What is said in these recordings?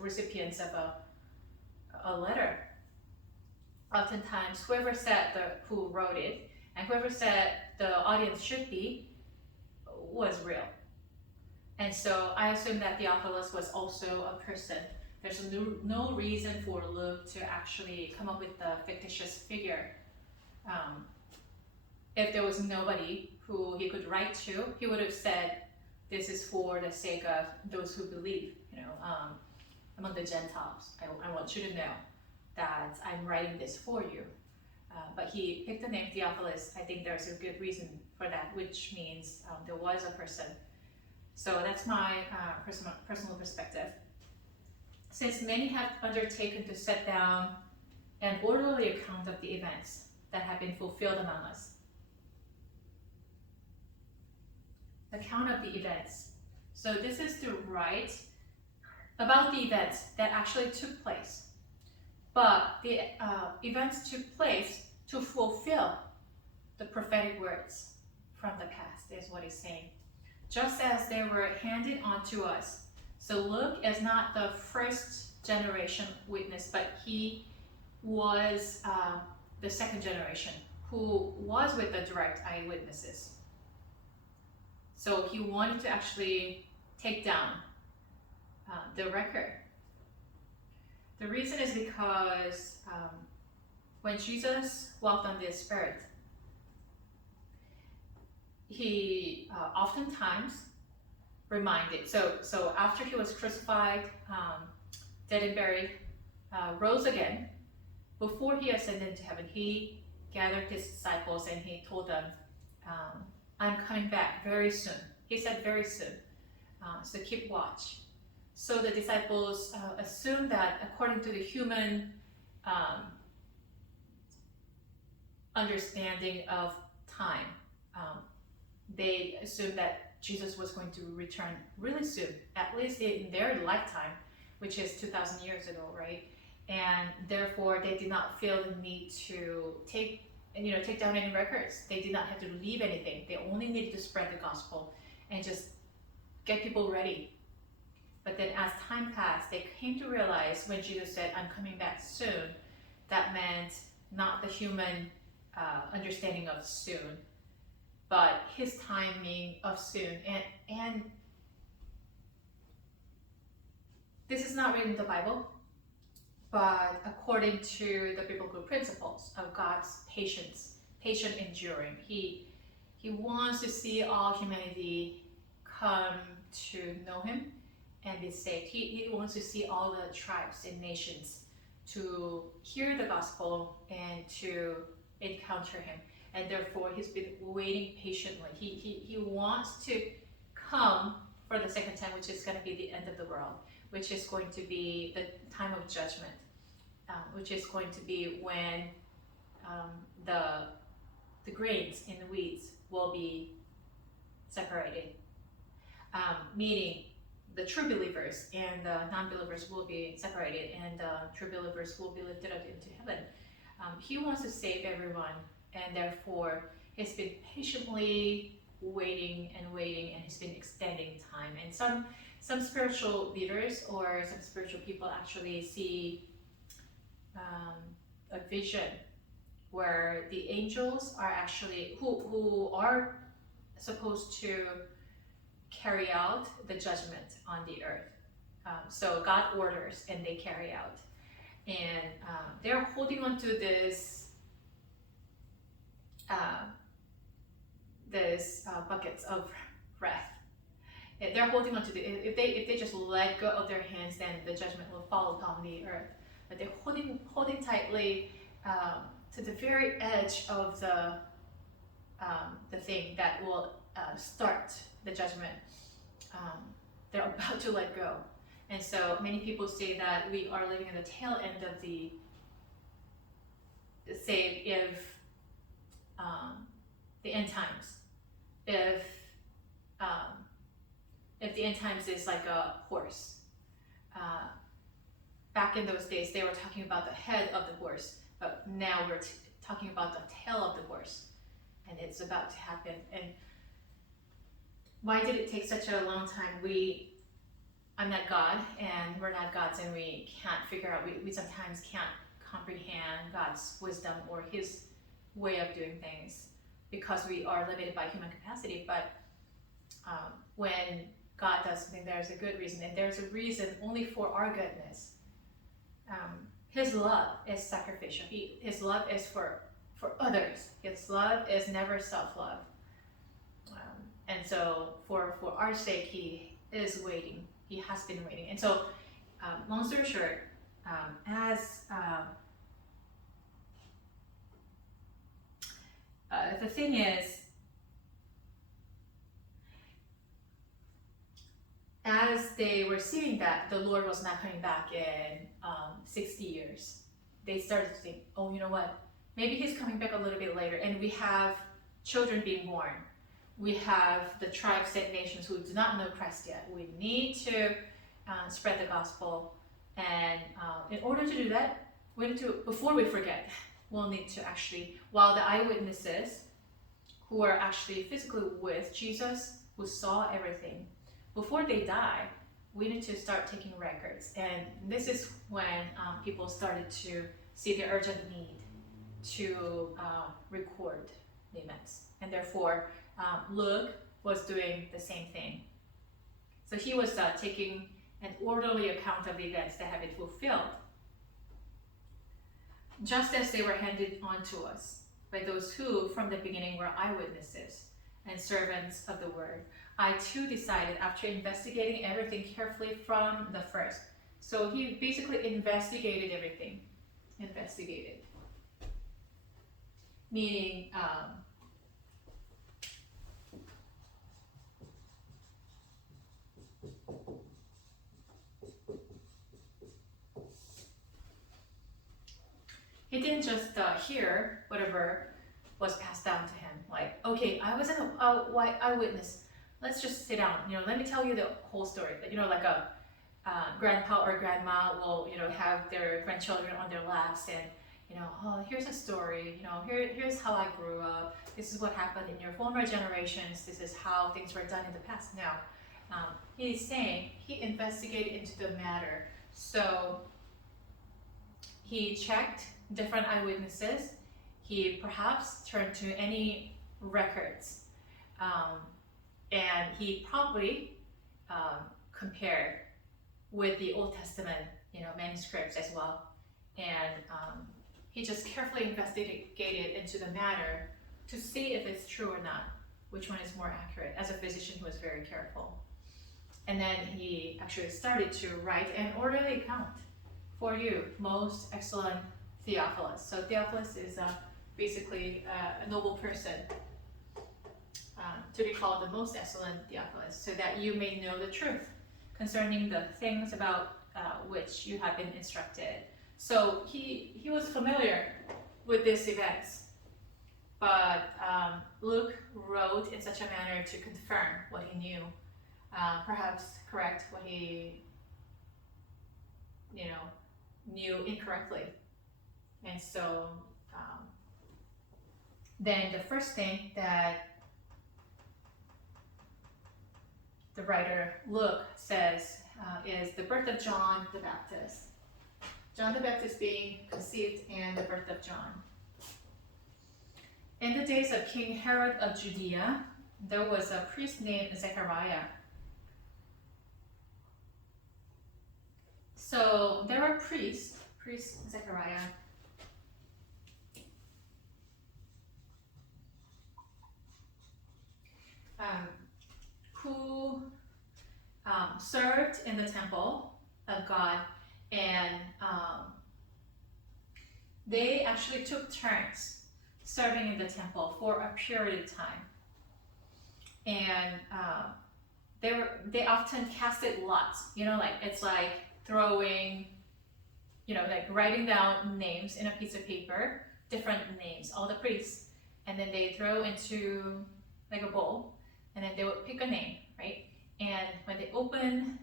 recipients of a letter. Oftentimes, whoever said who wrote it and whoever said the audience should be was real. And so I assume that Theophilus was also a person. There's no reason for Luke to actually come up with the fictitious figure. If there was nobody who he could write to, he would have said, this is for the sake of those who believe, among the Gentiles. I want you to know that I'm writing this for you. But he picked the name Theophilus. I think there's a good reason for that, which means there was a person. So that's my personal perspective. Since many have undertaken to set down an orderly account of the events that have been fulfilled among us. Account of the events. So this is to write about the events that actually took place. But the events took place to fulfill the prophetic words from the past, is what he's saying. Just as they were handed on to us. So Luke is not the first generation witness, but he was the second generation who was with the direct eyewitnesses. So he wanted to actually take down the record. The reason is because when Jesus walked on this earth, he oftentimes reminded, so after he was crucified, dead and buried, rose again, before he ascended into heaven, he gathered his disciples and he told them, I'm coming back very soon. He said very soon, so keep watch. So the disciples assumed that according to the human understanding of time, they assumed that Jesus was going to return really soon, at least in their lifetime, which is 2,000 years ago, right? And therefore, they did not feel the need to take down any records. They did not have to leave anything. They only needed to spread the gospel and just get people ready. But then as time passed, they came to realize when Jesus said, I'm coming back soon, that meant not the human understanding of soon, but his timing of soon. And this is not written in the Bible, but according to the biblical principles of God's patience, patient enduring, he wants to see all humanity come to know him and be saved. He wants to see all the tribes and nations to hear the gospel and to encounter him. And therefore, he's been waiting patiently. He wants to come for the second time, which is going to be the end of the world, which is going to be the time of judgment, which is going to be when the grains and the weeds will be separated, meaning the true believers and the non-believers will be separated, and the true believers will be lifted up into heaven. He wants to save everyone, and therefore he's been patiently waiting, and he's been extending time. And some spiritual leaders or some spiritual people actually see a vision where the angels are actually who are supposed to carry out the judgment on the earth. So God orders and they carry out, and they're holding on to this buckets of wrath. They're holding on to if they just let go of their hands, then the judgment will fall upon the earth. But they're holding tightly to the very edge of the thing that will start the judgment. They're about to let go. And so many people say that we are living in the tail end of the, say, if the end times, if the end times is like a horse. Back in those days, they were talking about the head of the horse, but now we're talking about the tail of the horse, and it's about to happen. And why did it take such a long time? I'm not God, and we're not gods, and we can't figure out, we sometimes can't comprehend God's wisdom or his way of doing things because we are limited by human capacity. But when God does something, there's a good reason, and there's a reason only for our goodness. His love is sacrificial. His love is for others. His love is never self-love. And so for our sake, he is waiting. He has been waiting. And so, long story short, the thing is, as they were seeing that the Lord was not coming back in 60 years, they started to think, oh, you know what? Maybe he's coming back a little bit later, and we have children being born. We have the tribes and nations who do not know Christ yet. We need to spread the gospel, and in order to do that, we need to, before we forget, we'll need to actually, while the eyewitnesses who are actually physically with Jesus, who saw everything, before they die, we need to start taking records. And this is when people started to see the urgent need to record the events. And therefore, Luke was doing the same thing. So he was taking an orderly account of the events that have been fulfilled, just as they were handed on to us by those who, from the beginning, were eyewitnesses and servants of the word. I too decided, after investigating everything carefully from the first. So he basically investigated everything. Investigated. Meaning, he didn't just hear whatever was passed down to him. Like, okay, I was an eyewitness. Let's just sit down. Let me tell you the whole story. Like a grandpa or grandma will, have their grandchildren on their laps, and oh, here's a story. Here's how I grew up. This is what happened in your former generations. This is how things were done in the past. Now, he's saying he investigated into the matter. So he checked different eyewitnesses. He perhaps turned to any records, and he probably compared with the Old Testament, manuscripts as well. And he just carefully investigated into the matter to see if it's true or not, which one is more accurate. As a physician, he was very careful. And then he actually started to write an orderly account for you, most excellent Theophilus. So Theophilus is basically a noble person, to be called the most excellent Theophilus, so that you may know the truth concerning the things about which you have been instructed. So he was familiar with these events, but Luke wrote in such a manner to confirm what he knew, perhaps correct what he knew incorrectly. And so then the first thing that the writer Luke says is the birth of John the Baptist. John the Baptist being conceived and the birth of John. In the days of King Herod of Judea, there was a priest named Zechariah. So there were priest Zechariah, who served in the temple of God, and they actually took turns serving in the temple for a period of time. And they often casted lots, it's like throwing, like writing down names in a piece of paper, different names, all the priests, and then they throw into like a bowl, and then they would pick a name, right? And when they open,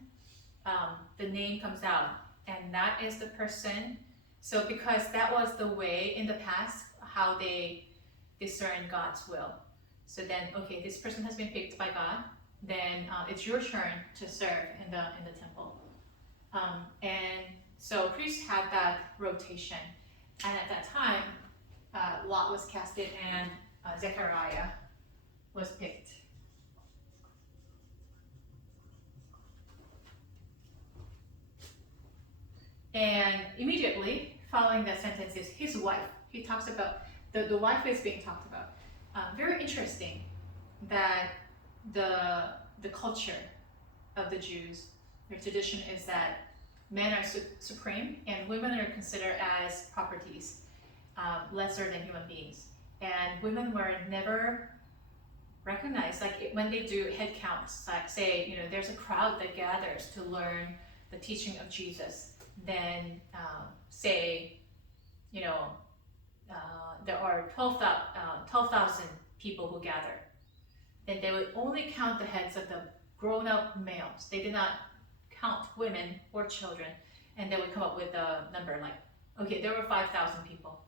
the name comes out, and that is the person. So because that was the way in the past how they discern God's will. So then, okay, this person has been picked by God, then it's your turn to serve in the temple. And so priests had that rotation. And at that time, Lot was casted and Zechariah was picked. And immediately following that sentence is his wife. He talks about, the wife is being talked about. Very interesting that the culture of the Jews, their tradition is that men are supreme and women are considered as properties, lesser than human beings. And women were never recognized. Like when they do head counts, like say, there's a crowd that gathers to learn the teaching of Jesus, then say, there are 12,000 people who gather, then they would only count the heads of the grown-up males. They did not count women or children, and they would come up with a number like, okay, there were 5,000 people.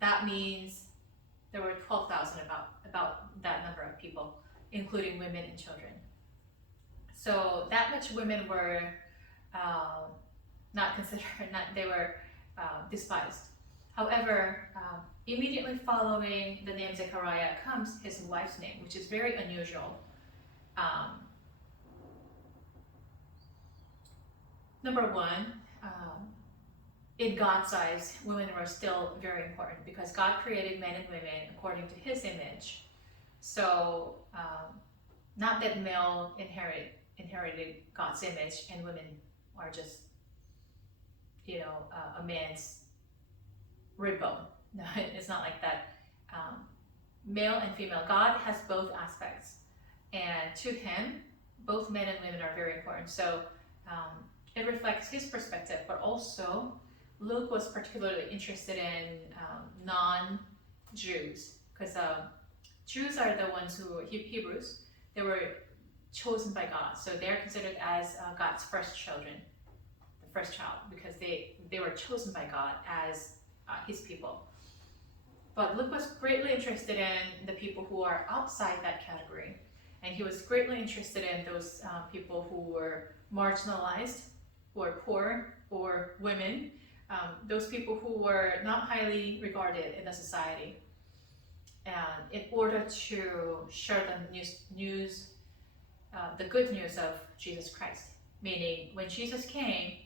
That means there were 12,000 about that number of people, including women and children. So that much women were not considered, they were despised. However, immediately following the name Zechariah comes his wife's name, which is very unusual. Number one, in God's eyes, women were still very important because God created men and women according to his image. So, not that male inherited God's image and women are just, a man's rib bone. No, it's not like that. Male and female, God has both aspects. And to him, both men and women are very important. So, it reflects his perspective, but also Luke was particularly interested in non-Jews, because Jews are the ones who, Hebrews, they were chosen by God. So they're considered as God's first children, the first child, because they were chosen by God as his people. But Luke was greatly interested in the people who are outside that category. And he was greatly interested in those people who were marginalized, who are poor, or women, those people who were not highly regarded in the society. And in order to share the good news of Jesus Christ, meaning when Jesus came,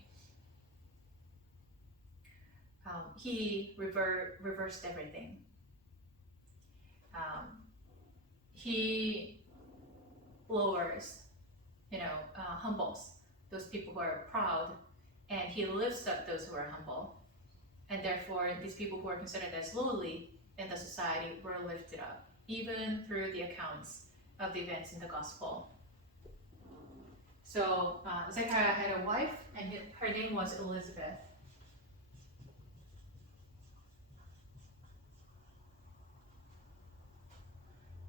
he reversed everything. He lowers, humbles those people who are proud, and he lifts up those who are humble. And therefore, these people who are considered as lowly in the society were lifted up, even through the accounts of the events in the gospel. So Zechariah had a wife, and her name was Elizabeth.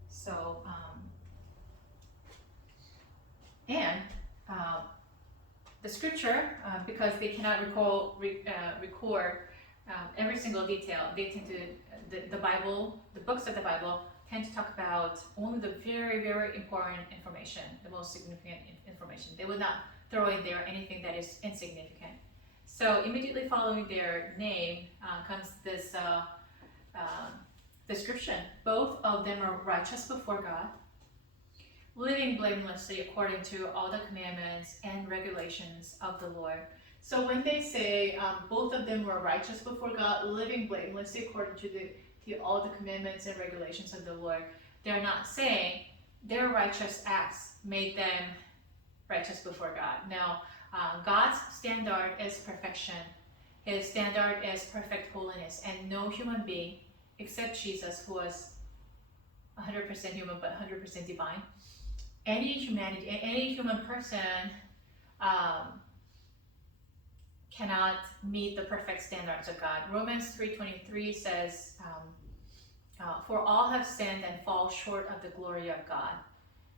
So, the scripture, because they cannot record every single detail, they tend to, the Bible, the books of the Bible tend to talk about only the very, very important information, the most significant information. They would not throw in there anything that is insignificant. So immediately following their name comes this description. Both of them are righteous before God, living blamelessly according to all the commandments and regulations of the Lord. So when they say both of them were righteous before God, living blamelessly according to all the commandments and regulations of the Lord, they're not saying their righteous acts made them righteous before God. No, God's standard is perfection. His standard is perfect holiness, and no human being except Jesus, who was 100% human but 100% divine. Any human person cannot meet the perfect standards of God. Romans 3:23 says, for all have sinned and fall short of the glory of God.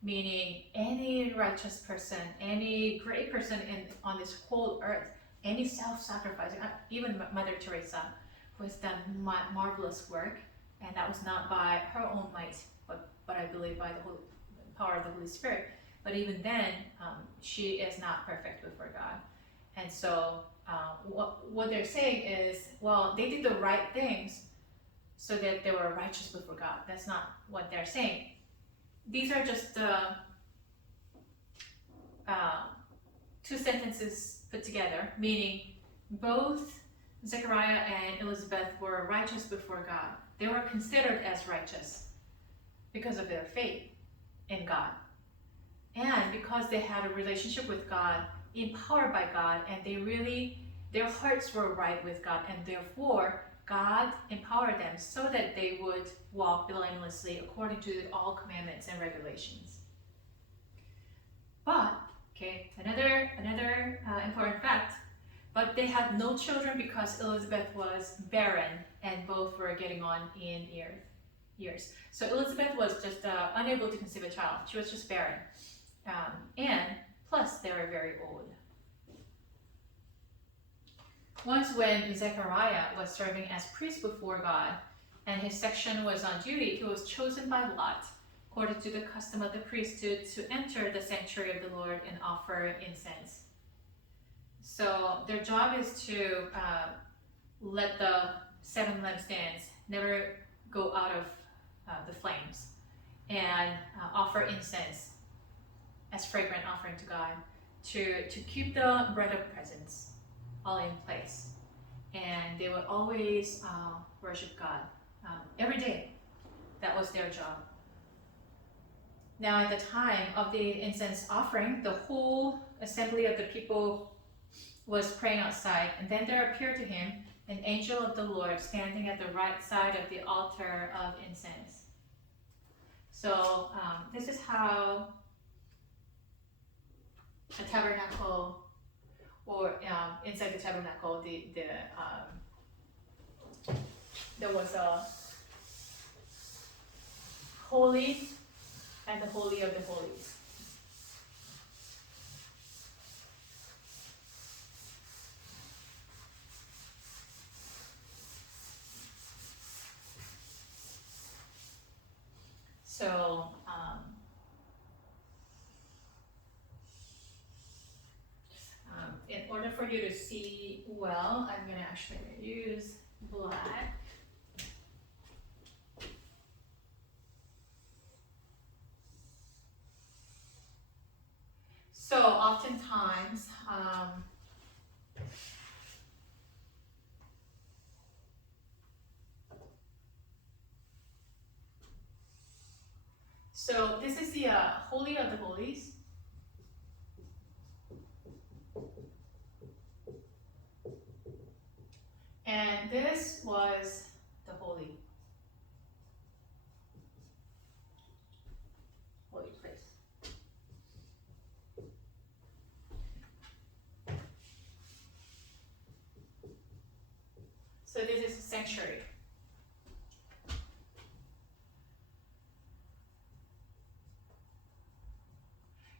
Meaning any righteous person, any great person on this whole earth, any self-sacrificing, even Mother Teresa, who has done marvelous work, and that was not by her own might, but I believe by the power of the Holy Spirit. but even then, she is not perfect before God. And so what they're saying is, well, they did the right things so that they were righteous before God. That's not what they're saying. These are just two sentences put together, meaning both Zechariah and Elizabeth were righteous before God. They were considered as righteous because of their faith in God. And because they had a relationship with God, empowered by God, and their hearts were right with God, and therefore God empowered them so that they would walk blamelessly according to all commandments and regulations. But, okay, another important fact, but they had no children because Elizabeth was barren and both were getting on in years. So Elizabeth was just unable to conceive a child. She was just barren. And plus they were very old. Once when Zechariah was serving as priest before God and his section was on duty, he was chosen by lot, according to the custom of the priesthood, to enter the sanctuary of the Lord and offer incense. So their job is to let the 7 lampstands never go out of the flames and offer incense as fragrant offering to God, to keep the bread of presence all in place. And they would always worship God every day. That was their job. Now at the time of the incense offering, the whole assembly of the people was praying outside, and then there appeared to him an angel of the Lord standing at the right side of the altar of incense. So this is how a tabernacle, or inside the tabernacle, there was a holy and the holy of the holies. So in order for you to see well, I'm going to actually use black. So oftentimes, so this is the Holy of the Holies. And this was the holy place. So this is a sanctuary.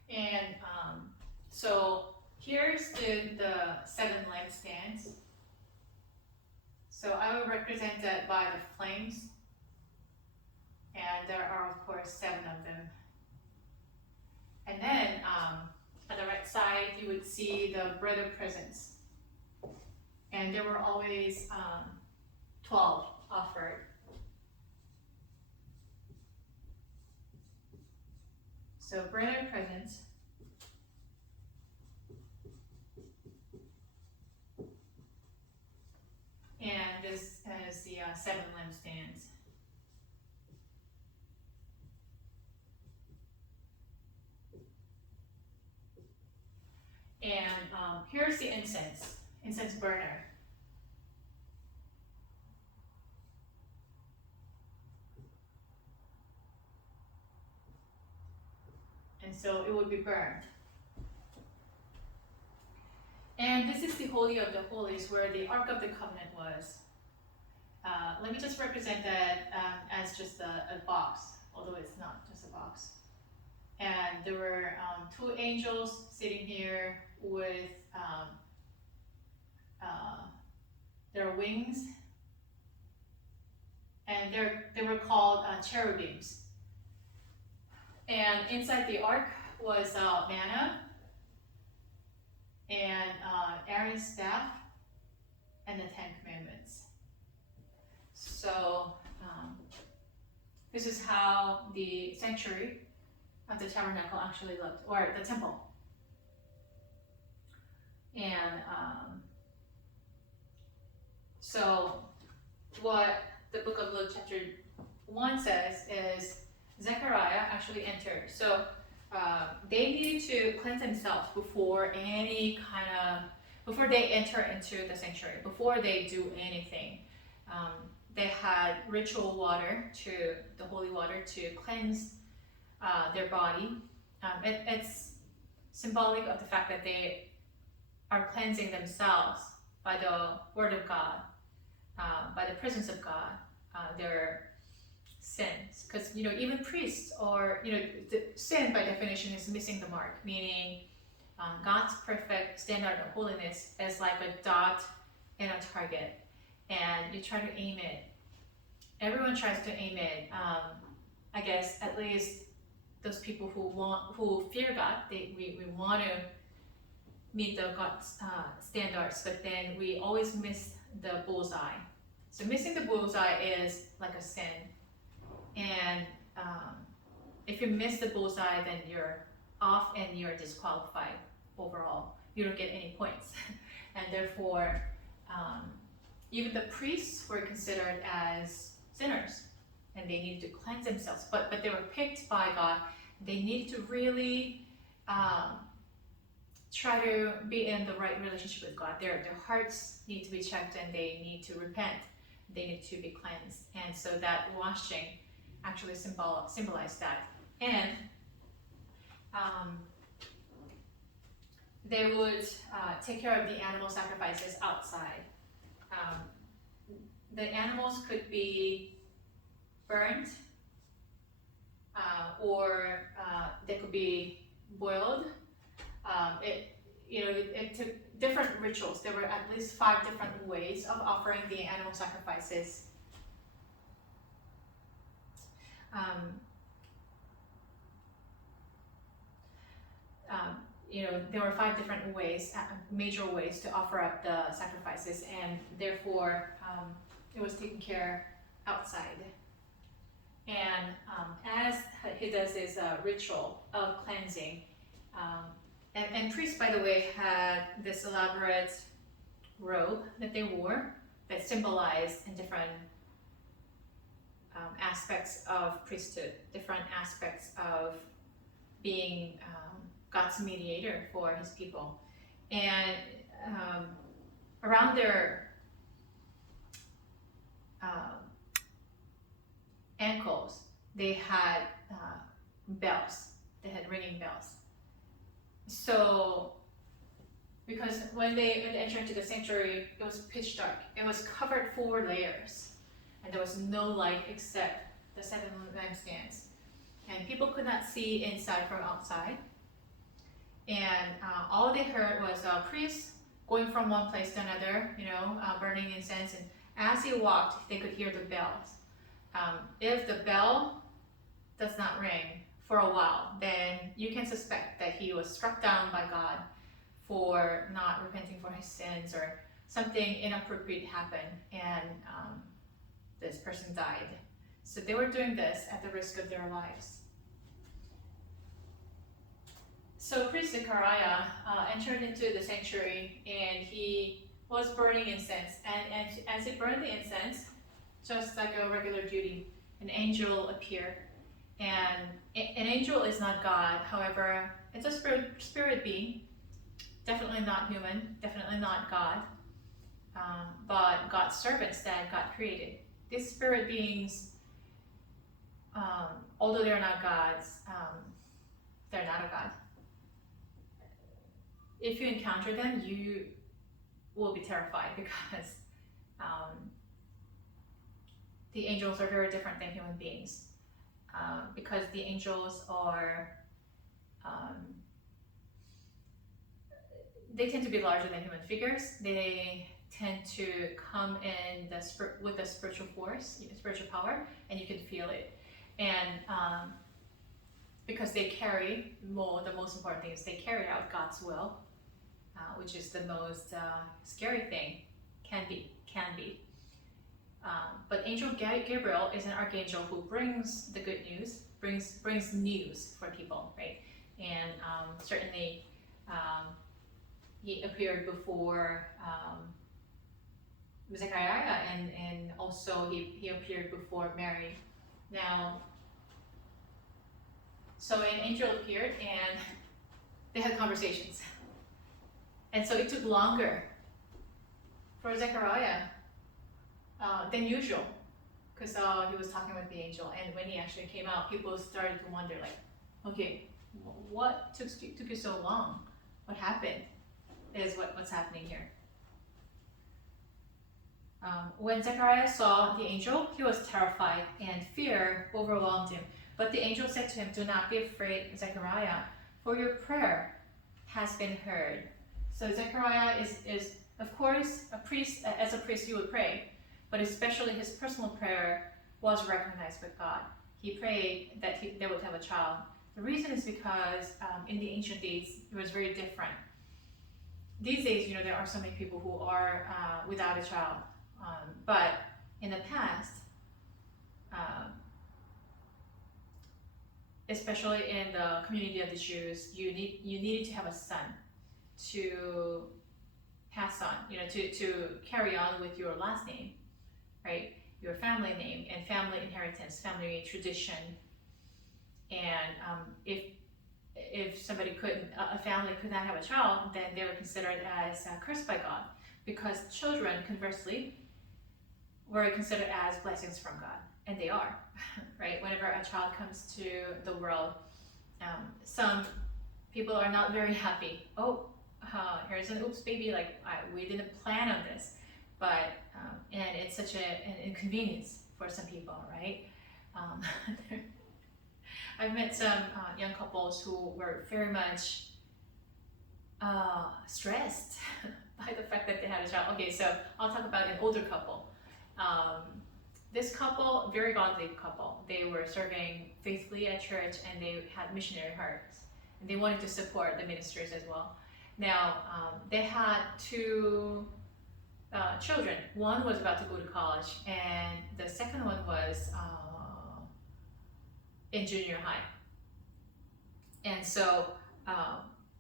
And so here's the 7 lampstands. So I will represent that by the flames, and there are of course 7 of them. And then on the right side you would see the bread of presence, and there were always 12 offered. So bread of presence. And this is the 7 lampstands. And here's the incense burner. And so it would be burned. And this is the Holy of the Holies, where the Ark of the Covenant was. Let me just represent that as just a box, although it's not just a box. And there were 2 angels sitting here with their wings, and they were called cherubims. And inside the ark was manna and Aaron's staff and the Ten Commandments. So this is how the sanctuary of the tabernacle actually looked, or the temple. And so what the book of Luke chapter 1 says is Zechariah actually entered. So they needed to cleanse themselves before before they enter into the sanctuary, before they do anything. They had ritual water, the holy water, to cleanse their body. It's symbolic of the fact that they are cleansing themselves by the word of God, by the presence of God, their sins. Because even priests, or the sin by definition is missing the mark, meaning God's perfect standard of holiness is like a dot in a target, and you try to aim it. Everyone tries to aim it. I guess at least those people who fear God, we want to meet the God's standards, but then we always miss the bullseye. So missing the bullseye is like a sin, and if you miss the bullseye, then you're off and you're disqualified overall. You don't get any points, and therefore even the priests were considered as sinners, and they needed to cleanse themselves. But they were picked by God. They needed to really try to be in the right relationship with God. Their hearts need to be checked, and they need to repent. They need to be cleansed, and so that washing actually symbolized that. And they would take care of the animal sacrifices outside. The animals could be burned, or they could be boiled. It took different rituals. There were at least 5 different ways of offering the animal sacrifices. There were 5 different ways, major ways to offer up the sacrifices, and therefore it was taken care outside. And as he does this ritual of cleansing, and priests, by the way, had this elaborate robe that they wore that symbolized in different aspects of priesthood, different aspects of being God's mediator for his people. And around their ankles, they had bells. They had ringing bells. So, because when they entered into the sanctuary, it was pitch dark. It was covered 4 layers, and there was no light except the 7 lampstands. And people could not see inside from outside. And all they heard was priests going from one place to another, burning incense. And as he walked, they could hear the bells. If the bell does not ring for a while, then you can suspect that he was struck down by God for not repenting for his sins, or something inappropriate happened, and this person died. So they were doing this at the risk of their lives. So priest Zechariah entered into the sanctuary, and he was burning incense. And as he burned the incense, just like a regular duty, an angel appeared. And an angel is not God. However, it's a spirit being, definitely not human, definitely not God, but God's servants that God created. These spirit beings, although they're not gods, they're not a god. If you encounter them, you will be terrified, because the angels are very different than human beings. Because the angels are, they tend to be larger than human figures. They tend to come in with the spiritual force, spiritual power, and you can feel it. And because they carry the most important thing is they carry out God's will, which is the most scary thing can be. But Angel Gabriel is an archangel who brings the good news, brings news for people, right? And certainly he appeared before Zechariah, and also he appeared before Mary. Now, so an angel appeared and they had conversations. And so it took longer for Zechariah than usual, because he was talking with the angel, and when he actually came out, people started to wonder, like, okay, what took you so long? What happened? Is what's happening here. When Zechariah saw the angel, he was terrified, and fear overwhelmed him. But the angel said to him, "Do not be afraid, Zechariah, for your prayer has been heard." So Zechariah is of course a priest. As a priest, he would pray, but especially his personal prayer was recognized with God. He prayed that they would have a child. The reason is because in the ancient days, it was very different. These days, there are so many people who are without a child. But in the past, especially in the community of the Jews, you needed to have a son to pass on, to carry on with your last name, right? Your family name and family inheritance, family tradition. And if a family could not have a child, then they were considered as cursed by God, because children, conversely, were considered as blessings from God, and they are, right? Whenever a child comes to the world, some people are not very happy. Oh, here's an oops baby, like we didn't plan on this, but and it's such an inconvenience for some people, right? I've met some young couples who were very much stressed by the fact that they had a child. Okay, so I'll talk about an older couple. This couple, very godly couple, they were serving faithfully at church, and they had missionary hearts, and they wanted to support the ministers as well. Now, they had two children. One was about to go to college, and the second one was in junior high. And so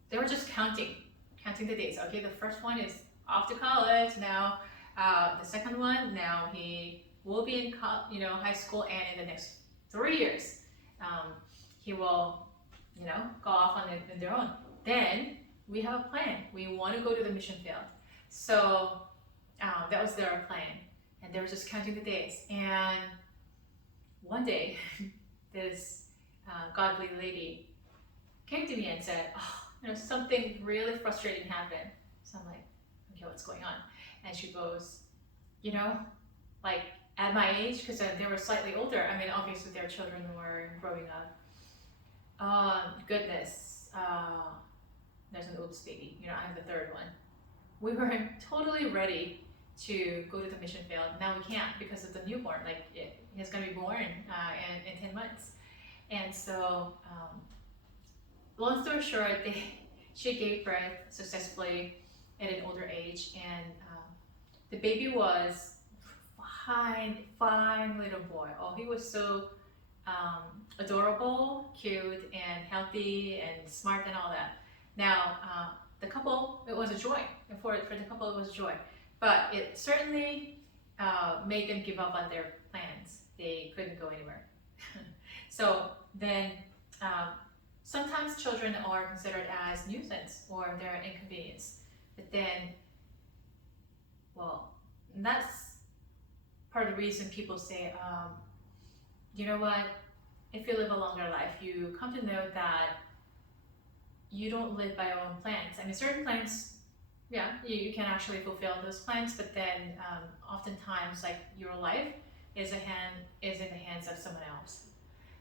they were just counting the days. Okay, the first one is off to college now. The second one, now he will be in high school, and in the next 3 years, he will go off on their own. Then we have a plan. We want to go to the mission field. So that was their plan, and they were just counting the days. And one day, this godly lady came to me and said, "Oh, something really frustrating happened." So I'm like, "Okay, what's going on?" And she goes, like at my age, because they were slightly older. I mean, obviously their children were growing up. Goodness, there's an oops baby. I'm the third one. We were totally ready to go to the mission field. Now we can't because of the newborn. Like he's gonna be born in 10 months. And so, long story short, she gave birth successfully at an older age, and the baby was fine little boy. Oh, he was so adorable, cute, and healthy, and smart, and all that. Now, the couple, it was a joy. For the couple, it was a joy. But it certainly made them give up on their plans. They couldn't go anywhere. So then, sometimes children are considered as nuisance, or they're an inconvenience. But then, well, that's part of the reason people say, you know what, if you live a longer life, you come to know that you don't live by your own plans. I mean, certain plans, yeah, you can actually fulfill those plans, but then oftentimes, like, your life is in the hands of someone else,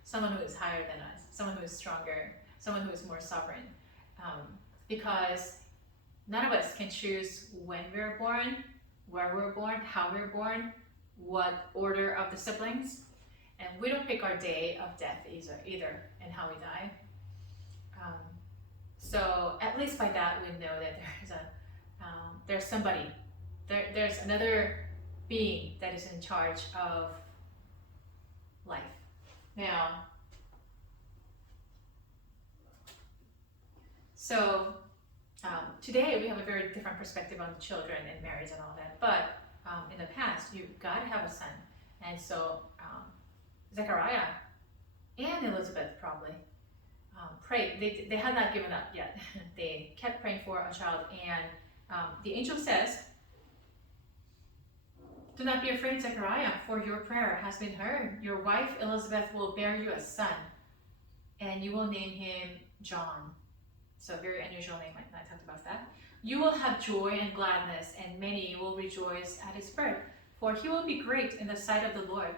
someone who is higher than us, someone who is stronger, someone who is more sovereign, because none of us can choose when we were born, where we were born, how we were born, what order of the siblings, and we don't pick our day of death either. and how he died. So at least by that we know that there's somebody, there's another being that is in charge of life. Now, so today we have a very different perspective on children and marriage and all that, but in the past you gotta have a son, and so Zechariah and Elizabeth probably prayed. They had not given up yet. They kept praying for a child, and the angel says, "Do not be afraid, Zechariah, for your prayer has been heard. Your wife Elizabeth will bear you a son, and you will name him John." So a very unusual name, I talked about that. "You will have joy and gladness, and many will rejoice at his birth, for he will be great in the sight of the Lord."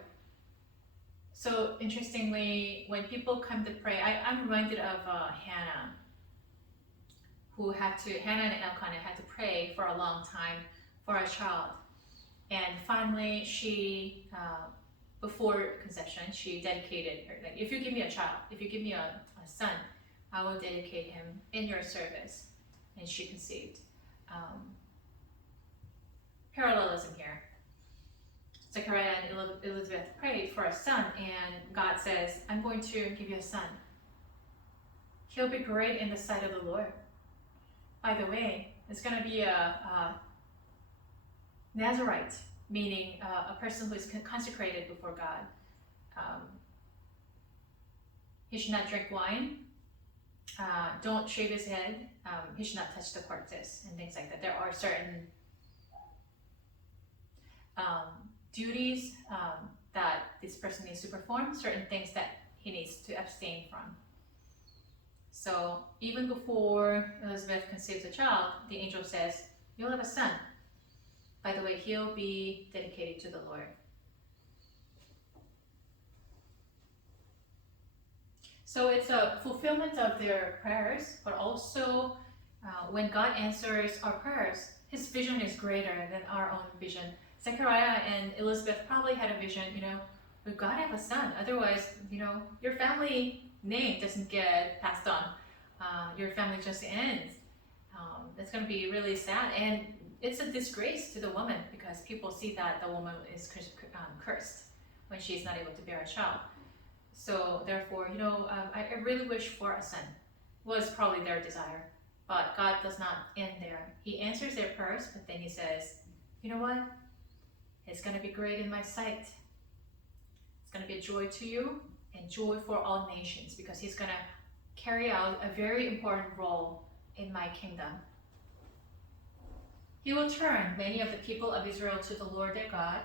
So interestingly, when people come to pray, I'm reminded of Hannah, Hannah and Elkanah had to pray for a long time for a child. And finally, she, before conception, she dedicated her, like, if you give me a child, if you give me a son, I will dedicate him in your service. And she conceived. Parallelism here. Zechariah and Elizabeth prayed for a son, and God says, "I'm going to give you a son. He'll be great in the sight of the Lord." By the way, it's going to be a Nazarite, meaning a person who is consecrated before God. He should not drink wine. Don't shave his head. He should not touch the corpses and things like that. There are certain duties that this person needs to perform, certain things that he needs to abstain from. So even before Elizabeth conceives a child, the angel says, "You'll have a son. By the way, he'll be dedicated to the Lord." So it's a fulfillment of their prayers, but also when God answers our prayers, his vision is greater than our own vision. Zechariah and Elizabeth probably had a vision, we've got to have a son. Otherwise, your family name doesn't get passed on. Your family just ends. It's going to be really sad. And it's a disgrace to the woman because people see that the woman is cursed when she's not able to bear a child. So therefore, I really wish for a son, was probably their desire. But God does not end there. He answers their prayers, but then he says, "You know what? It's going to be great in my sight. It's going to be a joy to you and joy for all nations, because he's going to carry out a very important role in my kingdom. He will turn many of the people of Israel to the Lord their God.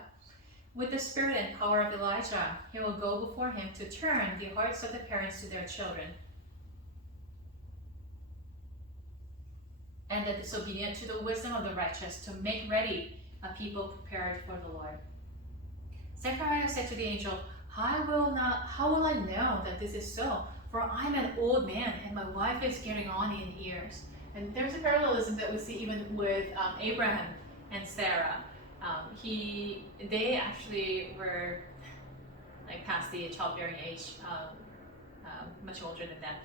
With the spirit and power of Elijah, he will go before him to turn the hearts of the parents to their children, and the disobedient to the wisdom of the righteous, to make ready a people prepared for the Lord." Zechariah said to the angel, How will I know that this is so? For I'm an old man, and my wife is getting on in years." And there's a parallelism that we see even with Abraham and Sarah. They actually were like past the childbearing age, much older than that.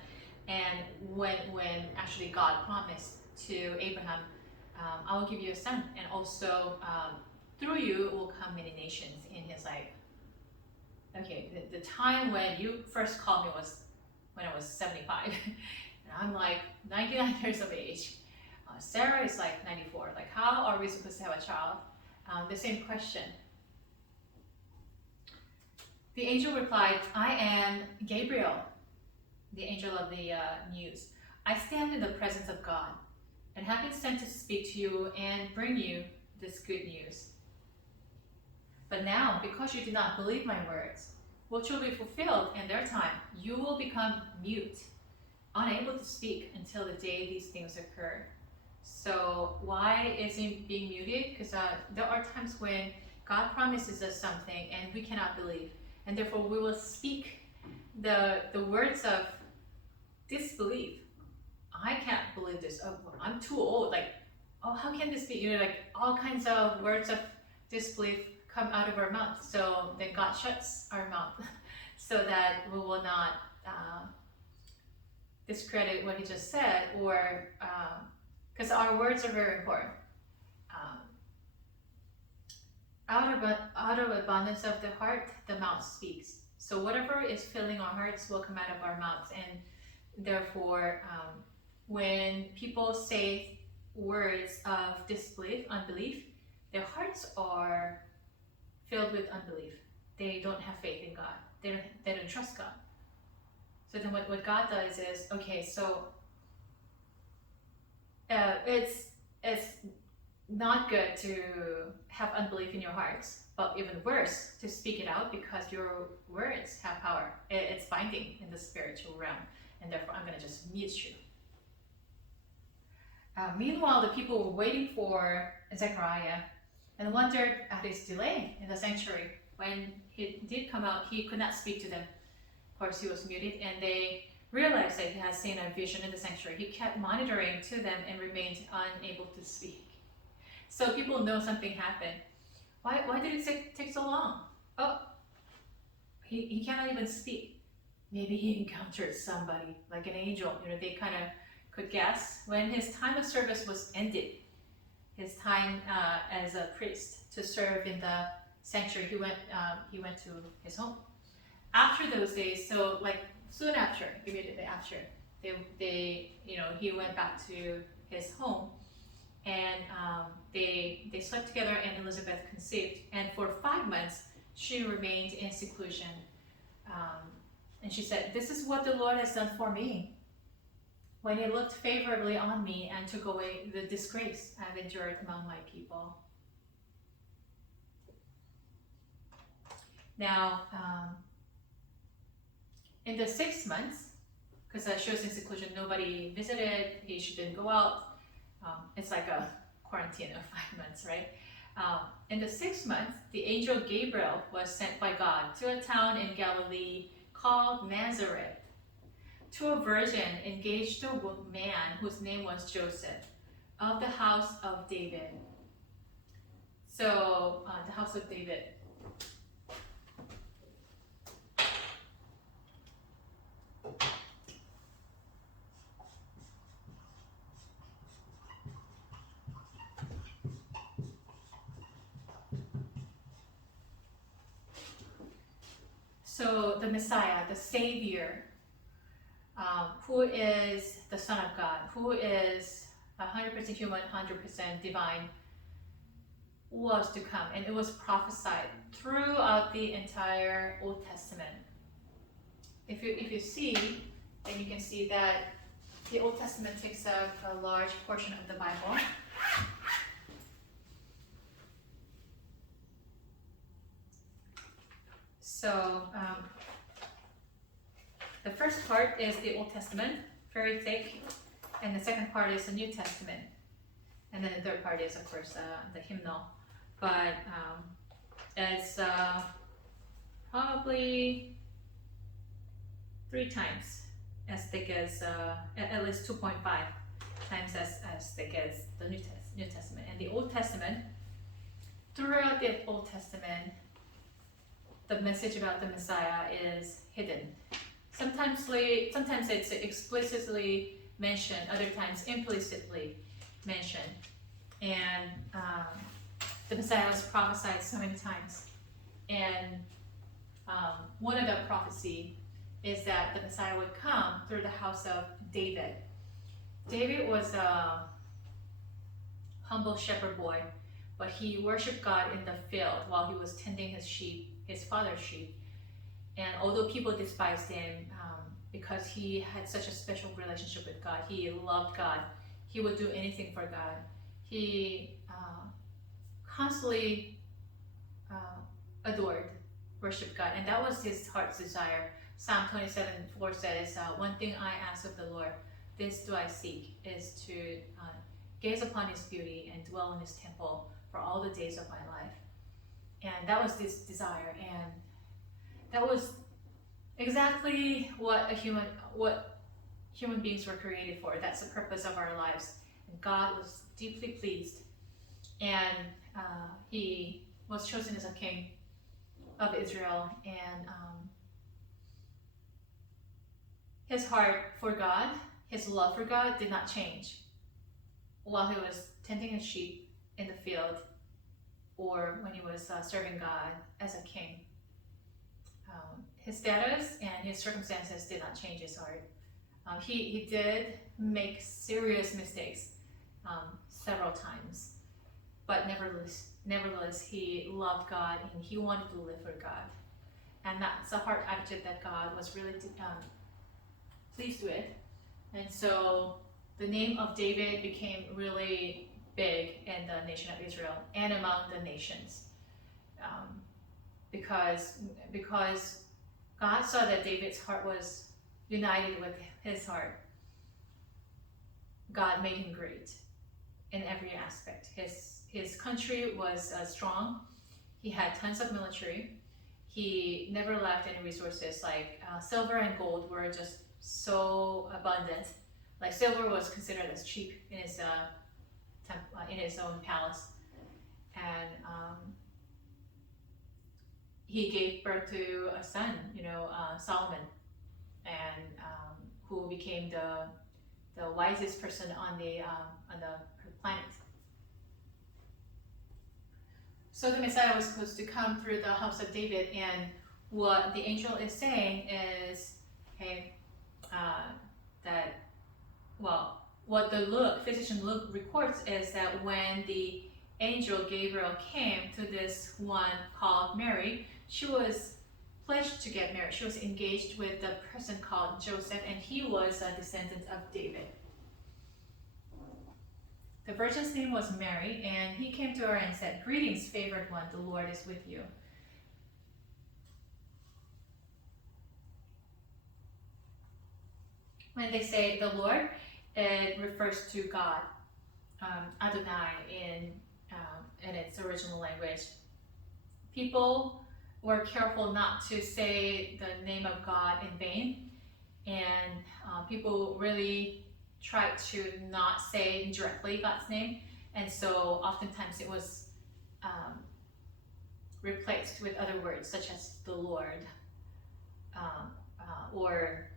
And when actually God promised to Abraham, "I will give you a son, and also through you will come many nations," in his life. Okay, the time when you first called me was when I was 75, and I'm like 99 years of age. Sarah is like 94. Like, how are we supposed to have a child? The same question. The angel replied, "I am Gabriel, the angel of the news. I stand in the presence of God, and have been sent to speak to you and bring you this good news. But now, because you did not believe my words, which will be fulfilled in their time, you will become mute, unable to speak until the day these things occur." So why is he being muted? Because there are times when God promises us something and we cannot believe, and therefore we will speak the words of disbelief. I can't believe this. Oh, I'm too old. Like, oh, how can this be? Like all kinds of words of disbelief come out of our mouth. So then God shuts our mouth so that we will not discredit what he just said, or because our words are very important. Out of abundance of the heart, the mouth speaks. So whatever is filling our hearts will come out of our mouths, and therefore, when people say words of disbelief, unbelief, their hearts are filled with unbelief. They don't have faith in God. They don't trust God. So then what God does is, okay, so it's not good to have unbelief in your hearts, but even worse, to speak it out, because your words have power. It's binding in the spiritual realm, and therefore I'm going to just mute you. Meanwhile, the people were waiting for Zechariah and wondered at his delay in the sanctuary. When he did come out, he could not speak to them. Of course, he was muted, and they realized that he had seen a vision in the sanctuary. He kept monitoring to them and remained unable to speak. So people know something happened. Why did it take so long? Oh, he cannot even speak. Maybe he encountered somebody, like an angel. They kind of could guess. When his time of service was ended, his time as a priest to serve in the sanctuary, he went to his home. After those days, so like soon after, immediately after, he went back to his home, and they slept together, and Elizabeth conceived. And for 5 months, she remained in seclusion. And she said, "This is what the Lord has done for me, when he looked favorably on me and took away the disgrace I've endured among my people." Now, in the 6 months, because she was in seclusion, nobody visited, she didn't go out. It's like a quarantine of 5 months, right? In the 6th month, the angel Gabriel was sent by God to a town in Galilee called Nazareth, to a virgin engaged to a man whose name was Joseph, of the house of David. So, the house of David. So the Messiah, the Savior, who is the Son of God, who is 100% human, 100% divine, was to come, and it was prophesied throughout the entire Old Testament. If you see, then you can see that the Old Testament takes up a large portion of the Bible. So the first part is the Old Testament, very thick, and the second part is the New Testament, and then the third part is, of course, the hymnal. But it's probably 3 times as thick as, at least 2.5 times as thick as the New Testament. And the Old Testament, throughout the Old Testament, the message about the Messiah is hidden. Sometimes it's explicitly mentioned, other times implicitly mentioned. And the Messiah was prophesied so many times. And one of the prophecy is that the Messiah would come through the house of David. David was a humble shepherd boy, but he worshiped God in the field while he was tending his sheep, his father's sheep. And although people despised him because he had such a special relationship with God, he loved God, he would do anything for God. He constantly adored, worshiped God, and that was his heart's desire. Psalm 27:4 says, "One thing I ask of the Lord, this do I seek, is to gaze upon his beauty and dwell in his temple for all the days of my life." And that was his desire, and that was exactly what human beings were created for. That's the purpose of our lives. And God was deeply pleased, and he was chosen as a king of Israel, and his heart for God, his love for God did not change while he was tending his sheep in the field or when he was serving God as a king. His status and his circumstances did not change his heart. He did make serious mistakes several times, but nevertheless, he loved God and he wanted to live for God. And that's a heart attitude that God was really pleased with. And so the name of David became really big in the nation of Israel and among the nations. Because God saw that David's heart was united with his heart. God made him great in every aspect. His country was strong. He had tons of military. He never lacked any resources. Like silver and gold were just so abundant. Like silver was considered as cheap in his own palace, and he gave birth to a son, Solomon, and who became the wisest person on the planet. So the Messiah was supposed to come through the house of David, and what the angel is saying is, what the physician Luke records is that when the angel Gabriel came to this one called Mary, she was pledged to get married. She was engaged with the person called Joseph, and he was a descendant of David. The virgin's name was Mary, and he came to her and said, "Greetings, favored one, the Lord is with you." When they say the Lord, it refers to God, Adonai in its original language. People were careful not to say the name of God in vain, and people really tried to not say directly God's name, and so oftentimes it was replaced with other words such as the Lord, or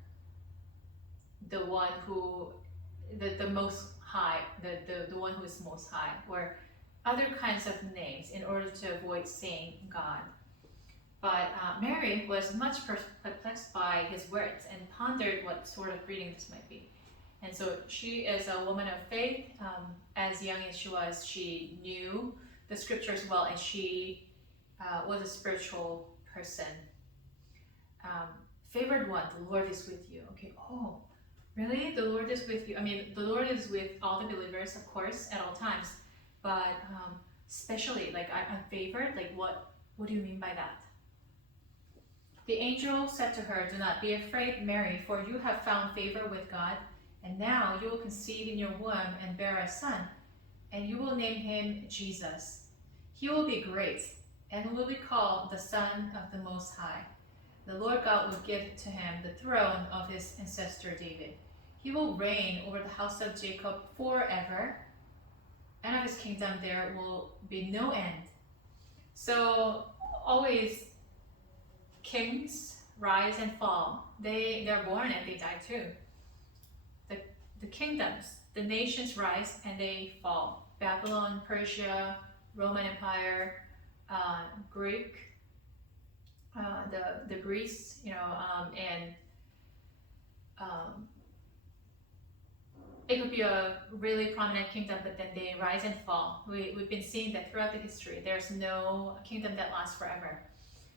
the one who, the most high, the one who is most high, or other kinds of names in order to avoid saying God. But Mary was much perplexed by his words and pondered what sort of greeting this might be. And so she is a woman of faith. As young as she was, she knew the scriptures well, and she was a spiritual person. Favored one, the Lord is with you. Okay, oh, really? The Lord is with you? I mean, the Lord is with all the believers, of course, at all times. But especially, like, I'm favored? Like, what do you mean by that? The angel said to her, "Do not be afraid, Mary, for you have found favor with God. And now you will conceive in your womb and bear a son, and you will name him Jesus. He will be great, and will be called the Son of the Most High. The Lord God will give to him the throne of his ancestor David. He will reign over the house of Jacob forever, and of his kingdom there will be no end." So always kings rise and fall. They're born and they die too. The kingdoms, the nations rise and they fall. Babylon, Persia, Roman Empire, Greek, the Greece, and it could be a really prominent kingdom, but then they rise and fall. We've been seeing that throughout the history. There's no kingdom that lasts forever.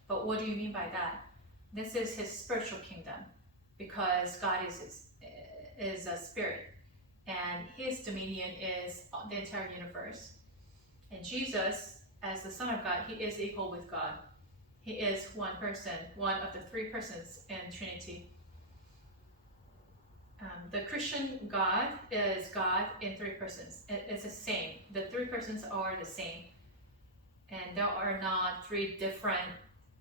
But what do you mean by that? This is his spiritual kingdom, because God is a spirit, and his dominion is the entire universe. And Jesus, as the Son of God, he is equal with God. He is one person, one of the three persons in Trinity. The Christian God is God in three persons. It's the same. The three persons are the same. And there are not three different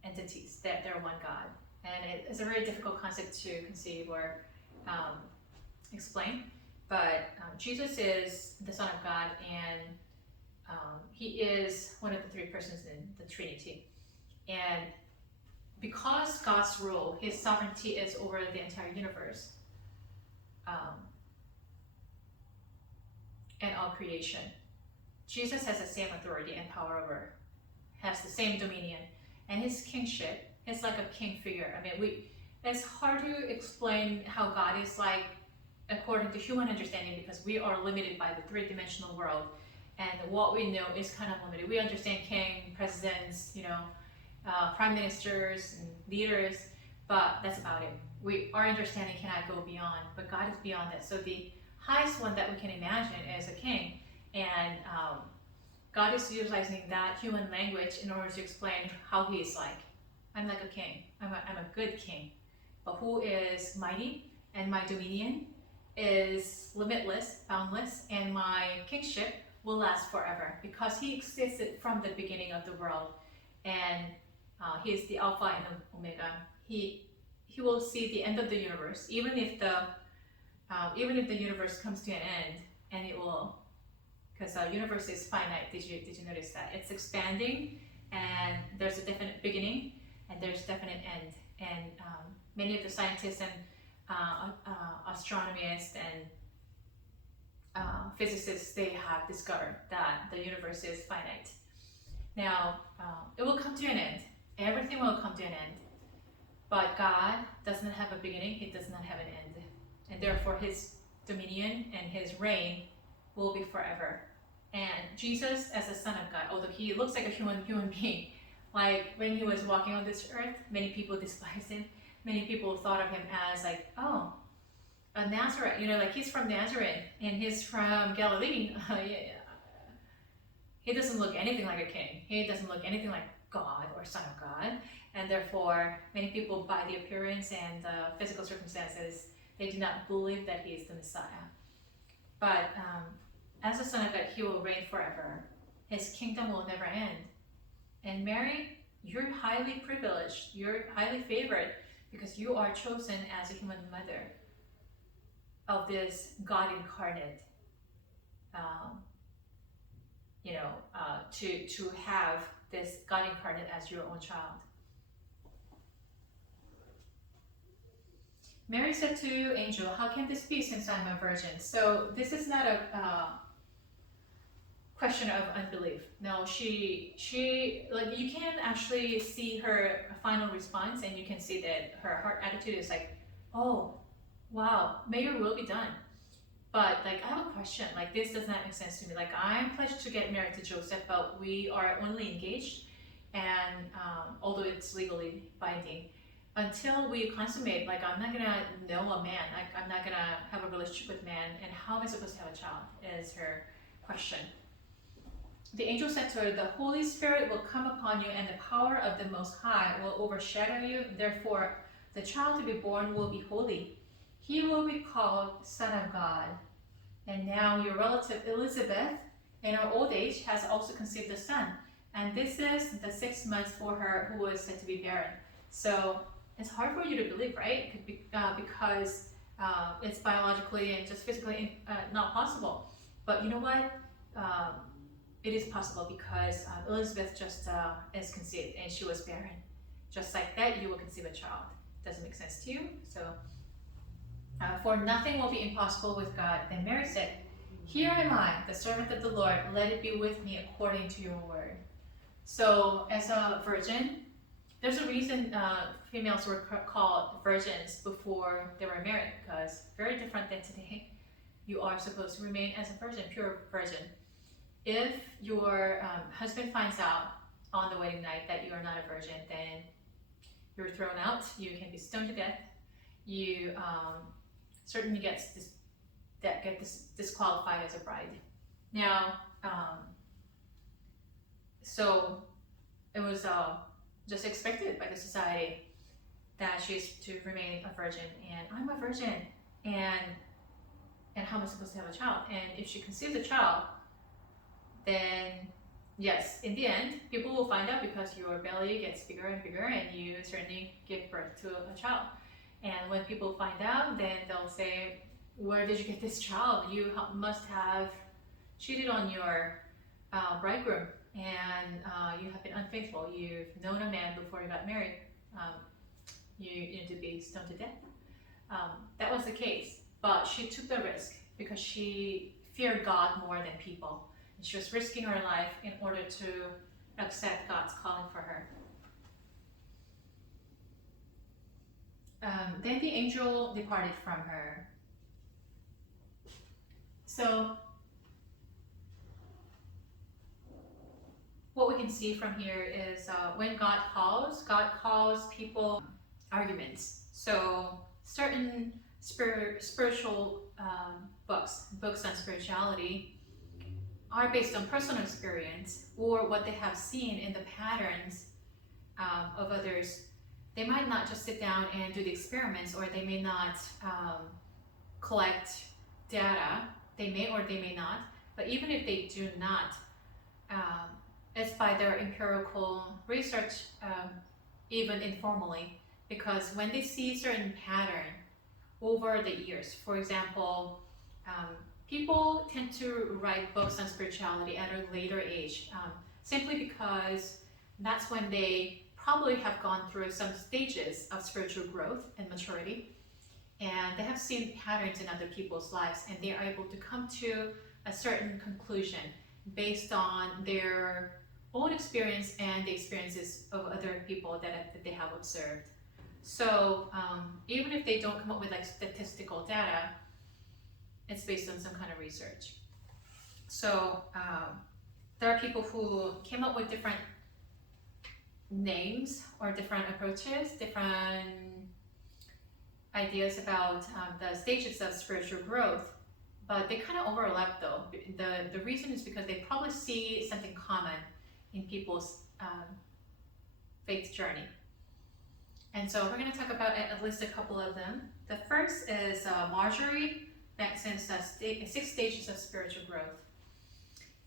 entities, that they're one God. And it's a very difficult concept to conceive or explain. But Jesus is the Son of God, and he is one of the three persons in the Trinity. And because God's rule, his sovereignty is over the entire universe, and all creation. Jesus has the same authority and power over, has the same dominion, and his kingship is like a king figure. I mean, it's hard to explain how God is like according to human understanding because we are limited by the three-dimensional world, and what we know is kind of limited. We understand king, presidents, prime ministers and leaders, but that's about it. Our understanding cannot go beyond, but God is beyond that. So the highest one that we can imagine is a king, and God is utilizing that human language in order to explain how he is like. I'm like a king. I'm a good king, but who is mighty, and my dominion is limitless, boundless, and my kingship will last forever because he existed from the beginning of the world, and he is the Alpha and the Omega. He will see the end of the universe, even if the universe comes to an end, and it will, because the universe is finite. Did you notice that it's expanding, and there's a definite beginning, and there's definite end, and many of the scientists and astronomers and physicists, they have discovered that the universe is finite. Now, it will come to an end. Everything will come to an end. But God does not have a beginning. He does not have an end. And therefore, his dominion and his reign will be forever. And Jesus, as a son of God, although he looks like a human being, like when he was walking on this earth, many people despised him. Many people thought of him as like, oh, a Nazareth, like he's from Nazareth and he's from Galilee. He doesn't look anything like a king. He doesn't look anything like God or son of God. And therefore, many people, by the appearance and the physical circumstances, they do not believe that he is the Messiah. But as a son of God, he will reign forever. His kingdom will never end. And Mary, you're highly privileged. You're highly favored because you are chosen as a human mother of this God incarnate, to have this God incarnate as your own child. Mary said to angel, "How can this be since I'm a virgin?" So this is not a question of unbelief. No, she like, you can actually see her final response, and you can see that her heart attitude is like, oh, wow, may your will be done. But like, I have a question, like, this does not make sense to me. Like, I'm pledged to get married to Joseph, but we are only engaged, and although it's legally binding, until we consummate, like, I'm not gonna know a man, like, I'm not gonna have a relationship with man, and how am I supposed to have a child, is her question. The angel said to her, "The Holy Spirit will come upon you, and the power of the Most High will overshadow you. Therefore, the child to be born will be holy. He will be called Son of God. And now your relative Elizabeth, in her old age, has also conceived a son. And this is the 6th month for her who was said to be barren." So it's hard for you to believe, right? Because it's biologically and just physically not possible. But you know what? It is possible because Elizabeth just is conceived and she was barren. Just like that, you will conceive a child. Doesn't make sense to you? So, for nothing will be impossible with God. Then Mary said, "Here am I, the servant of the Lord. Let it be with me according to your word." So, as a virgin, there's a reason females were called virgins before they were married, because very different than today. You are supposed to remain as a virgin, pure virgin. If your husband finds out on the wedding night that you are not a virgin, then you're thrown out. You can be stoned to death. You certainly get disqualified as a bride. Now, so it was just expected by the society that she's to remain a virgin, and I'm a virgin, and how am I supposed to have a child? And if she conceives a child, then yes, in the end, people will find out because your belly gets bigger and bigger, and you certainly give birth to a child. And when people find out, then they'll say, "Where did you get this child? You must have cheated on your bridegroom, and you have been unfaithful. You've known a man before you got married. You need to be stoned to death." That was the case. but she took the risk because she feared God more than people. And she was risking her life in order to accept God's calling for her. Then the angel departed from her. So what we can see from here is when God calls people arguments. So certain spiritual books on spirituality are based on personal experience or what they have seen in the patterns of others. They might not just sit down and do the experiments, or they may not collect data. They may or they may not, but even if they do not, it's by their empirical research, even informally, because when they see certain pattern over the years, for example, people tend to write books on spirituality at a later age, simply because that's when they probably have gone through some stages of spiritual growth and maturity, and they have seen patterns in other people's lives, and they are able to come to a certain conclusion based on their own experience and the experiences of other people that they have observed. So even if they don't come up with like statistical data, it's based on some kind of research. So there are people who came up with different names or different approaches, different ideas about the stages of spiritual growth, but they kind of overlap though. The reason is because they probably see something common in people's faith journey. And so we're going to talk about at least a couple of them. The first is Marjorie Benson's 6 stages of spiritual growth.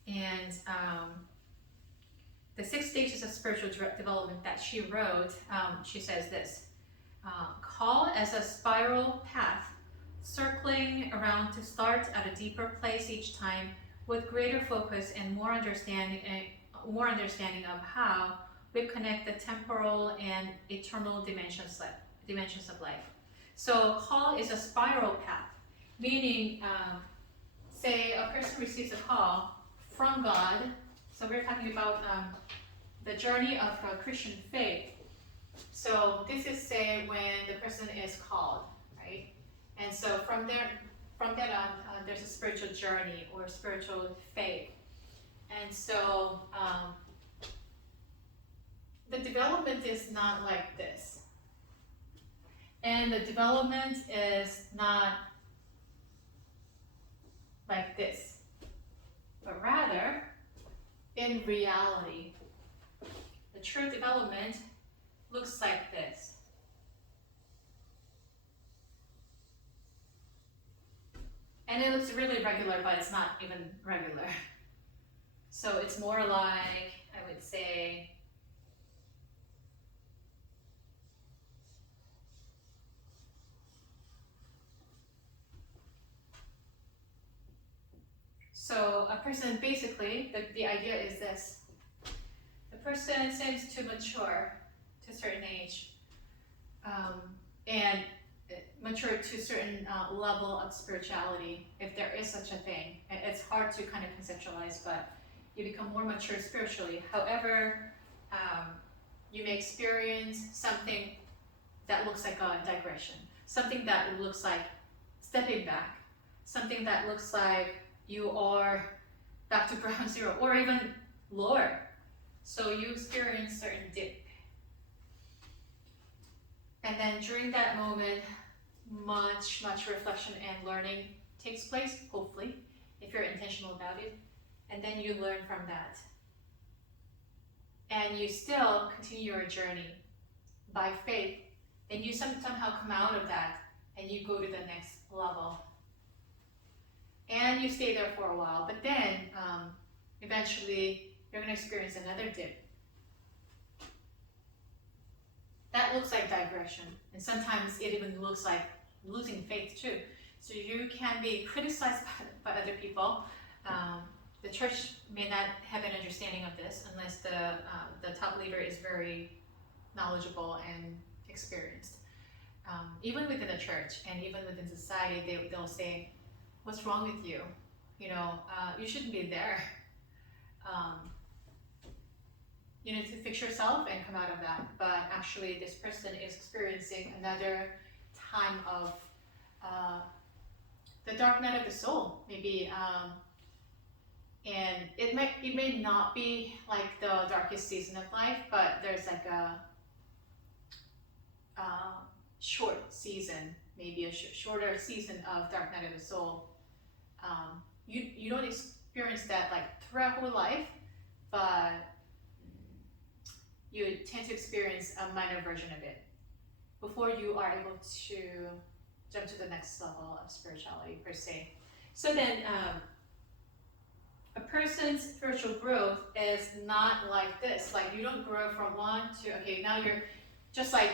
And the 6 stages of spiritual development that she wrote, she says this: call as a spiral path, circling around to start at a deeper place each time, with greater focus and more understanding of how we connect the temporal and eternal dimensions of life. So call is a spiral path, meaning, say a person receives a call from God. So we're talking about the journey of Christian faith. So this is, say, when the person is called, right? And so from that on, there's a spiritual journey or spiritual faith. And so the development is not like this. And the development is not like this. But rather, in reality, the true development looks like this. And it looks really regular, but it's not even regular. So it's more like, I would say, so a person, basically, the idea is this. The person seems to mature to a certain age, and mature to a certain level of spirituality, if there is such a thing. It's hard to kind of conceptualize, but you become more mature spiritually. However, you may experience something that looks like a digression, something that looks like stepping back, something that looks like you are back to ground zero or even lower. So you experience certain dip. And then during that moment, much reflection and learning takes place, hopefully, if you're intentional about it. And then you learn from that. And you still continue your journey by faith. Then you somehow come out of that and you go to the next level. And you stay there for a while, but then eventually you're going to experience another dip. That looks like digression, and sometimes it even looks like losing faith too. So you can be criticized by other people. The church may not have an understanding of this unless the top leader is very knowledgeable and experienced. even within the church and even within society, they'll say, "What's wrong with you? You shouldn't be there. You need to fix yourself and come out of that." But actually, this person is experiencing another time of the dark night of the soul, maybe. And it may not be like the darkest season of life, but there's like a short season, maybe a shorter season of dark night of the soul. You don't experience that like throughout whole life, but you tend to experience a minor version of it before you are able to jump to the next level of spirituality per se. So then, a person's spiritual growth is not like this. Like you don't grow from 1 to, okay, now you're just like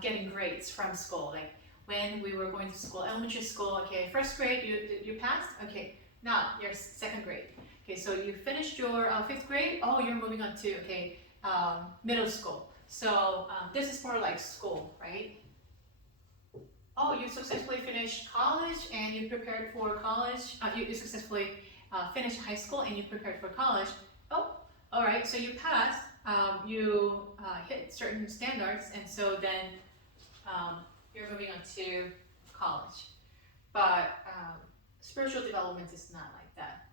getting grades from school. Like when we were going to school, elementary school, okay, first grade, you passed, okay, now you're second grade. Okay, so you finished your 5th grade, oh, you're moving on to, okay, middle school. So this is more like school, right? Oh, you successfully finished college and you prepared for college. You successfully finished high school and you prepared for college. Oh, all right, so you passed, you hit certain standards, and so then you're moving on to college. But spiritual development is not like that.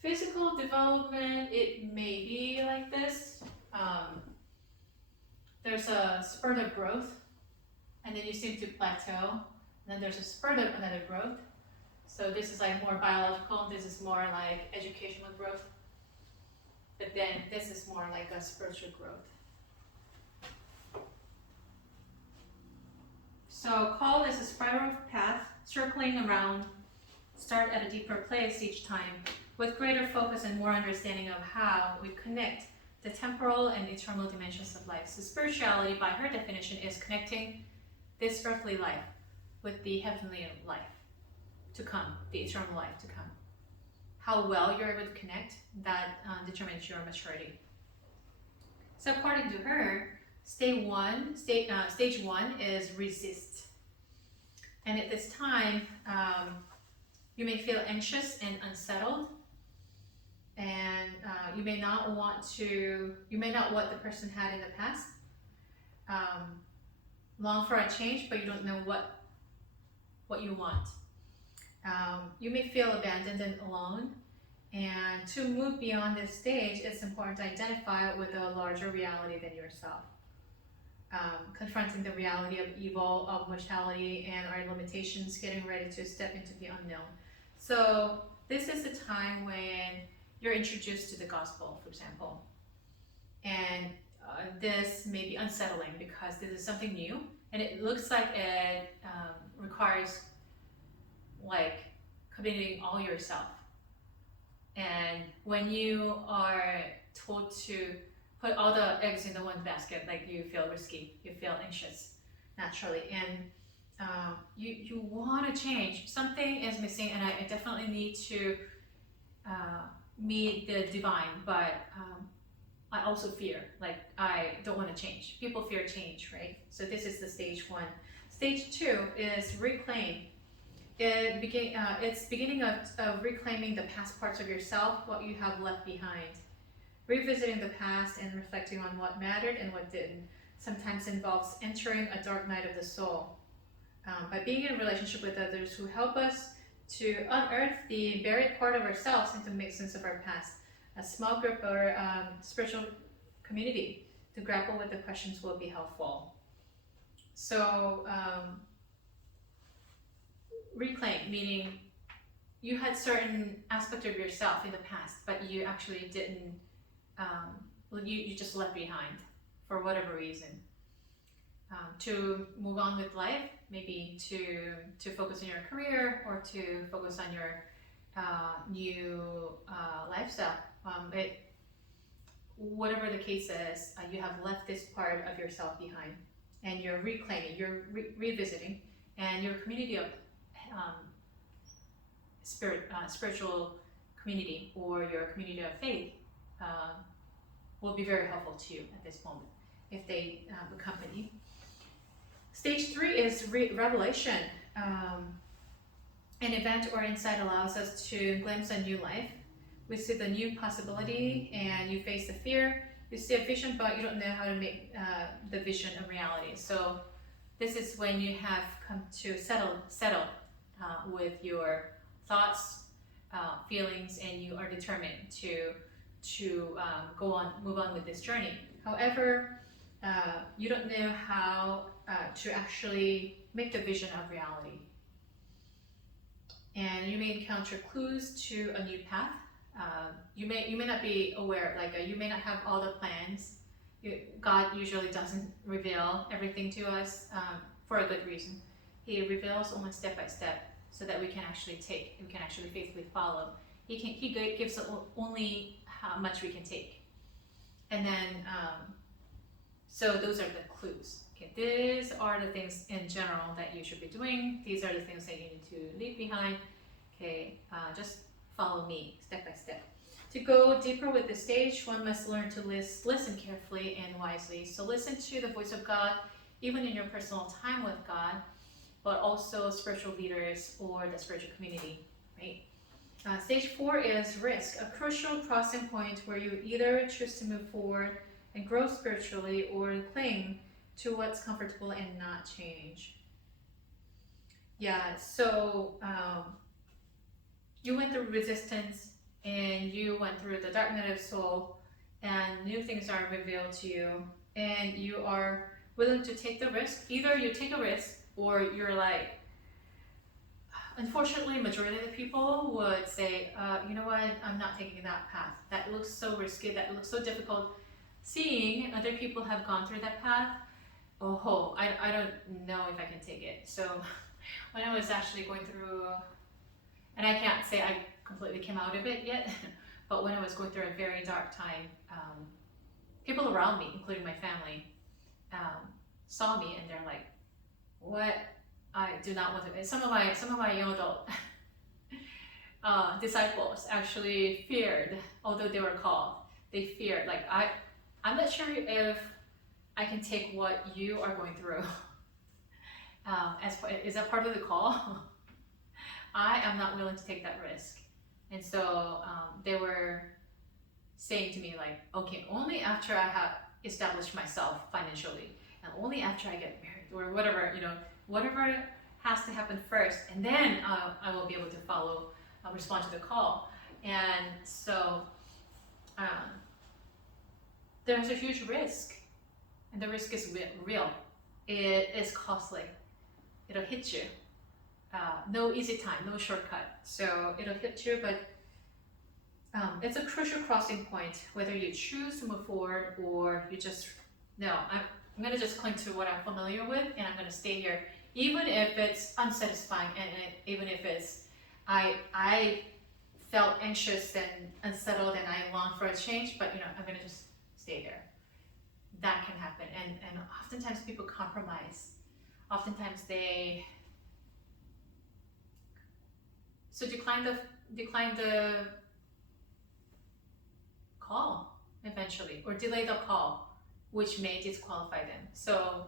Physical development, it may be like this. There's a spurt of growth, and then you seem to plateau, and then there's a spurt of another growth. So this is like more biological, this is more like educational growth, but then this is more like a spiritual growth. So call is a spiral path circling around, start at a deeper place each time, with greater focus and more understanding of how we connect the temporal and eternal dimensions of life. So spirituality, by her definition, is connecting this earthly life with the heavenly life to come, the eternal life to come. How well you're able to connect, that determines your maturity. So according to her, stage one is resist. And at this time, you may feel anxious and unsettled, and you may not want what the person had in the past. Long for a change, but you don't know what you want. You may feel abandoned and alone, and to move beyond this stage, it's important to identify with a larger reality than yourself. Confronting the reality of evil, of mortality, and our limitations, getting ready to step into the unknown. So this is the time when you're introduced to the gospel, for example, and this may be unsettling because this is something new, and it looks like it requires like committing all yourself. And when you are told to put all the eggs in the one basket, like you feel risky, you feel anxious naturally, and you want to change. Something is missing, and I definitely need to meet the divine, but I also fear, like I don't want to change. People fear change, right? So this is the stage one. Stage two is reclaim. It's beginning of reclaiming the past parts of yourself, what you have left behind. Revisiting the past and reflecting on what mattered and what didn't sometimes involves entering a dark night of the soul. By being in a relationship with others who help us to unearth the buried part of ourselves and to make sense of our past. A small group or spiritual community to grapple with the questions will be helpful. So, reclaim, meaning you had certain aspect of yourself in the past, but you actually didn't, you just left behind for whatever reason. To move on with life, maybe to focus on your career or to focus on your new lifestyle. Whatever the case is, you have left this part of yourself behind, and you're reclaiming, you're revisiting, and your community of spiritual community or your community of faith will be very helpful to you at this moment if they accompany. Stage 3 is revelation. An event or insight allows us to glimpse a new life. We see the new possibility and you face the fear. You see a vision, but you don't know how to make the vision a reality. So this is when you have come to settle with your thoughts, feelings, and you are determined to move on with this journey. However, you don't know how to actually make the vision a reality. And you may encounter clues to a new path. You may not be aware, you may not have all the plans. God usually doesn't reveal everything to us for a good reason. He reveals only step by step so that we can actually faithfully follow. He gives us only how much we can take. And then, so those are the clues. Okay, these are the things in general that you should be doing. These are the things that you need to leave behind. Okay, just follow me step by step. To go deeper with this stage, one must learn to listen carefully and wisely. So listen to the voice of God, even in your personal time with God, but also spiritual leaders or the spiritual community, right? Stage 4 is risk, a crucial crossing point where you either choose to move forward and grow spiritually or cling to what's comfortable and not change. Yeah, so you went through resistance and you went through the dark night of soul and new things are revealed to you and you are willing to take the risk. Either you take a risk or you're like, unfortunately, majority of the people would say, you know what, I'm not taking that path. That looks so risky, that looks so difficult. Seeing other people have gone through that path, I don't know if I can take it. So when I was actually going through, and I can't say I completely came out of it yet, but when I was going through a very dark time, people around me, including my family, saw me and they're like, what? I do not want to. Some of my young adult disciples actually feared, although they were called, they feared, like, I'm not sure if I can take what you are going through. Is that part of the call? I am not willing to take that risk. And so they were saying to me like, okay, only after I have established myself financially and only after I get married or whatever, whatever has to happen first, and then I will be able to respond to the call. And so there's a huge risk, and the risk is real. It is costly. It'll hit you. No easy time, no shortcut. So it'll hit you, but it's a crucial crossing point, whether you choose to move forward or you just, no, I'm gonna just cling to what I'm familiar with and I'm gonna stay here, even if it's unsatisfying and even if it's, I felt anxious and unsettled and I long for a change, but I'm gonna just stay there. That can happen, and oftentimes people compromise. Oftentimes they decline the call eventually, or delay the call, which may disqualify them. So,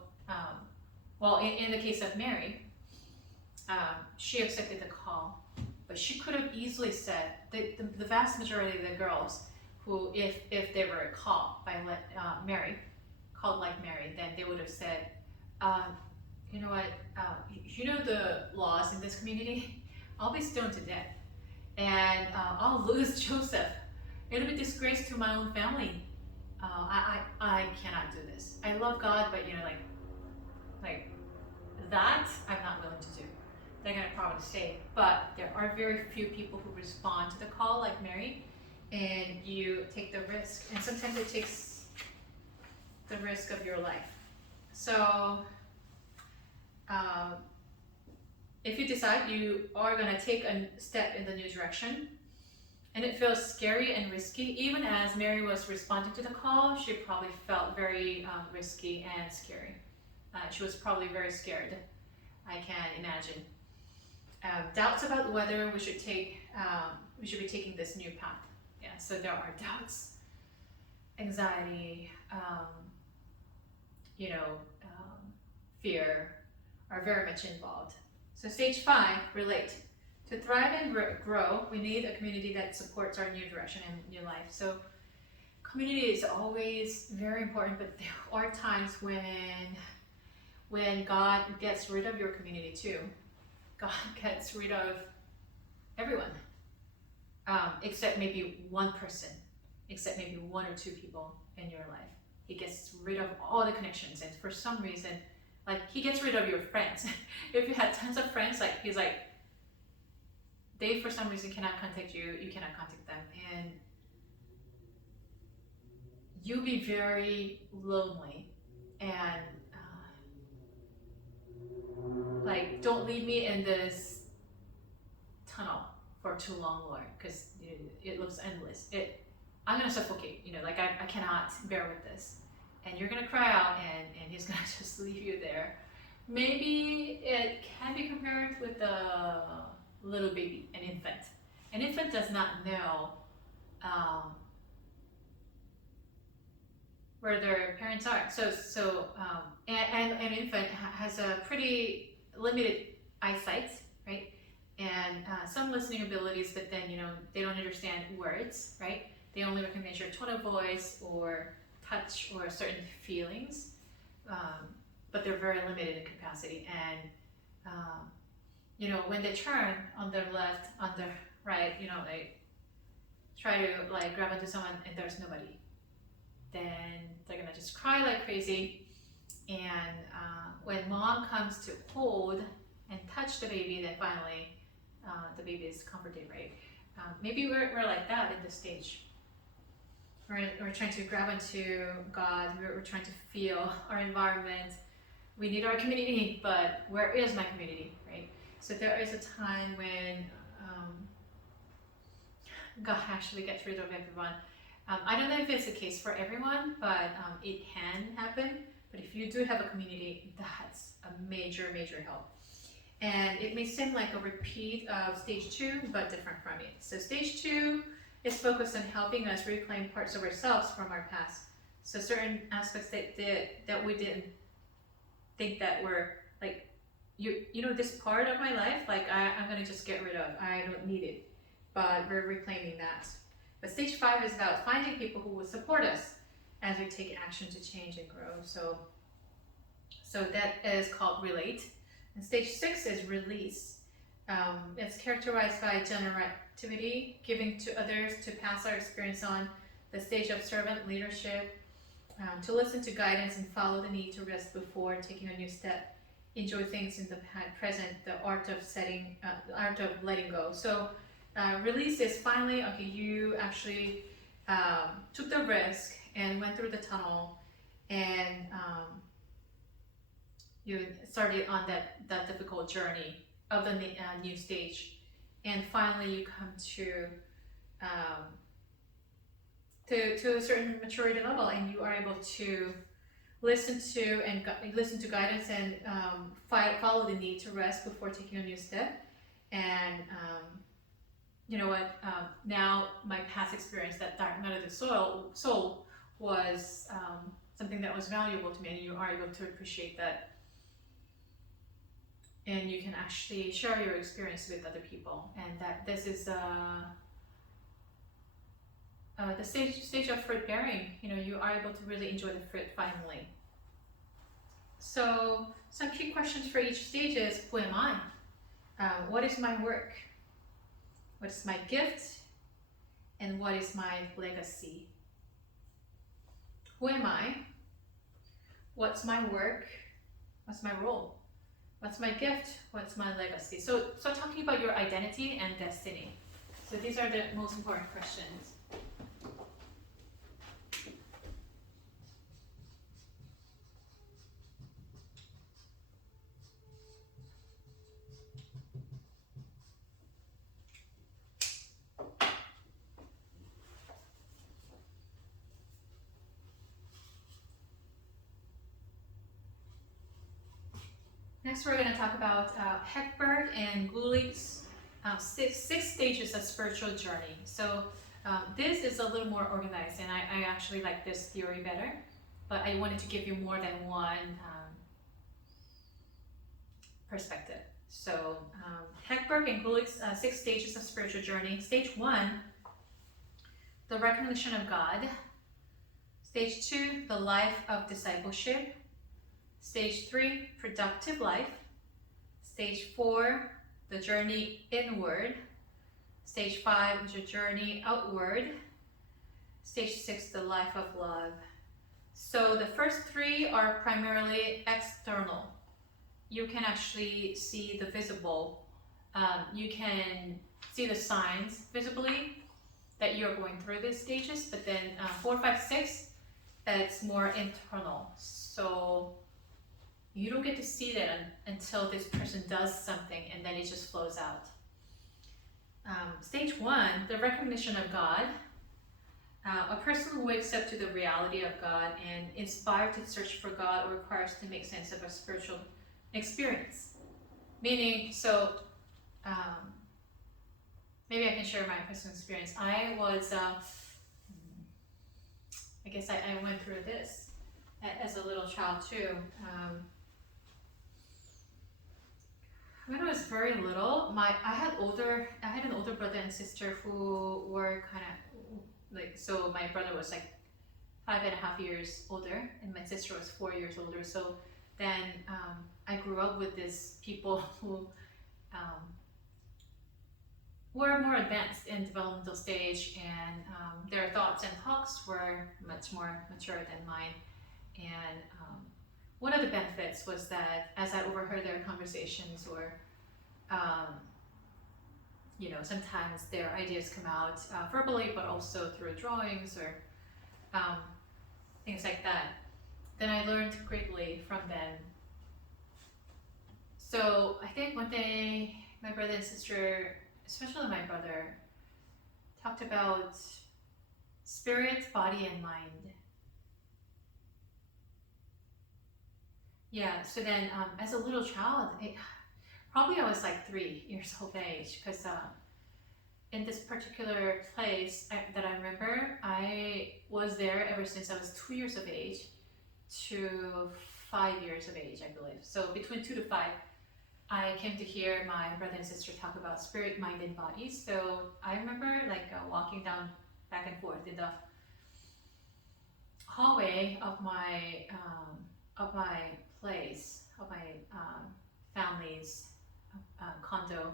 well, in the case of Mary, she accepted the call, but she could have easily said, the vast majority of the girls who, if they were called by Mary, called like Mary, then they would have said, you know what, the laws in this community, I'll be stoned to death, and I'll lose Joseph. It'll be disgrace to my own family. I cannot do this. I love God, but like that, I'm not willing to do. They're gonna probably say, but there are very few people who respond to the call like Mary, and you take the risk, and sometimes it takes the risk of your life. So if you decide you are gonna take a step in the new direction, and it feels scary and risky, even as Mary was responding to the call, she probably felt very risky and scary. She was probably very scared, I can imagine. Doubts about whether we should be taking this new path. Yeah, so there are doubts, anxiety, fear are very much involved. So stage 5, relate. To thrive and grow, we need a community that supports our new direction and new life. So community is always very important, but there are times when God gets rid of your community too. God gets rid of everyone, except maybe one person, except maybe 1 or 2 people in your life. He gets rid of all the connections, and for some reason, like he gets rid of your friends. If you had tons of friends, like he's like, they for some reason cannot contact you, you cannot contact them, and you'll be very lonely. And like, don't leave me in this tunnel for too long, Lord, because it looks endless. I'm gonna suffocate, like I cannot bear with this. And you're gonna cry out, and he's gonna just leave you there. Maybe it can be compared with a little baby, an infant. An infant does not know where their parents are. And an infant has a pretty limited eyesight, right? And some listening abilities, but then they don't understand words, right? They only recognize your tone of voice or touch or certain feelings, but they're very limited in capacity. And when they turn on their left, on their right, they try to like grab onto someone and there's nobody, then they're gonna just cry like crazy. And when mom comes to hold and touch the baby, then finally the baby is comforted, right? Maybe we're like that in this stage. We're trying to grab onto God, we're trying to feel our environment. We need our community, but where is my community, right? So there is a time when God actually gets rid of everyone. I don't know if it's the case for everyone, but it can happen. But if you do have a community, that's a major, major help. And it may seem like a repeat of stage 2, but different from it. So stage 2 is focused on helping us reclaim parts of ourselves from our past. So certain aspects that we didn't think that were like, this part of my life, like I'm gonna just get rid of. I don't need it, but we're reclaiming that. But stage 5 is about finding people who will support us as we take action to change and grow. So that is called relate. And stage 6 is release. It's characterized by generosity, giving to others to pass our experience on. The stage of servant leadership, to listen to guidance and follow the need to rest before taking a new step. Enjoy things in the present, the art of letting go. So release is finally, okay, you actually took the risk and went through the tunnel, and you started on that difficult journey of the new stage, and finally you come to a certain maturity level, and you are able to listen to guidance and follow the need to rest before taking a new step. And you know what? Now my past experience, that dark night of the soul was something that was valuable to me, and you are able to appreciate that. And you can actually share your experience with other people, and that this is the stage of fruit bearing. You are able to really enjoy the fruit finally. So some key questions for each stage is: who am I? What is my work? What is my gift? And what is my legacy? Who am I? What's my work? What's my role? What's my gift? What's my legacy? So talking about your identity and destiny. So these are the most important questions. Next, we're going to talk about Heckberg and Gulick's six stages of spiritual journey. So this is a little more organized, and I actually like this theory better, but I wanted to give you more than one perspective. So Heckberg and Gulick's 6 stages of spiritual journey. Stage 1, the recognition of God. Stage 2, the life of discipleship. Stage 3, productive life. Stage 4, the journey inward. Stage 5, the journey outward. Stage 6, the life of love. So the first 3 are primarily external. You can actually see the visible. You can see the signs visibly that you're going through these stages, but then 4, 5, 6, that's more internal. So you don't get to see that until this person does something, and then it just flows out. Stage 1, the recognition of God. A person who wakes up to the reality of God and inspired to search for God or requires to make sense of a spiritual experience. Meaning, so maybe I can share my personal experience. I was, I guess I went through this as a little child too. When I was very little, I had an older brother and sister who were kind of like, so my brother was like 5.5 years older, and my sister was 4 years older. So then I grew up with these people who were more advanced in developmental stage, and their thoughts and talks were much more mature than mine. And one of the benefits was that as I overheard their conversations, or you know, sometimes their ideas come out verbally, but also through drawings or things like that, then I learned greatly from them. So I think one day my brother and sister, especially my brother, talked about spirit, body, and mind. Yeah, so then as a little child, probably I was like 3 years old age, because in this particular place that I remember, I was there ever since I was 2 years of age to 5 years of age, I believe. So between 2 to 5, I came to hear my brother and sister talk about spirit, mind, and body. So I remember like walking down back and forth in the hallway of my place, of my family's condo,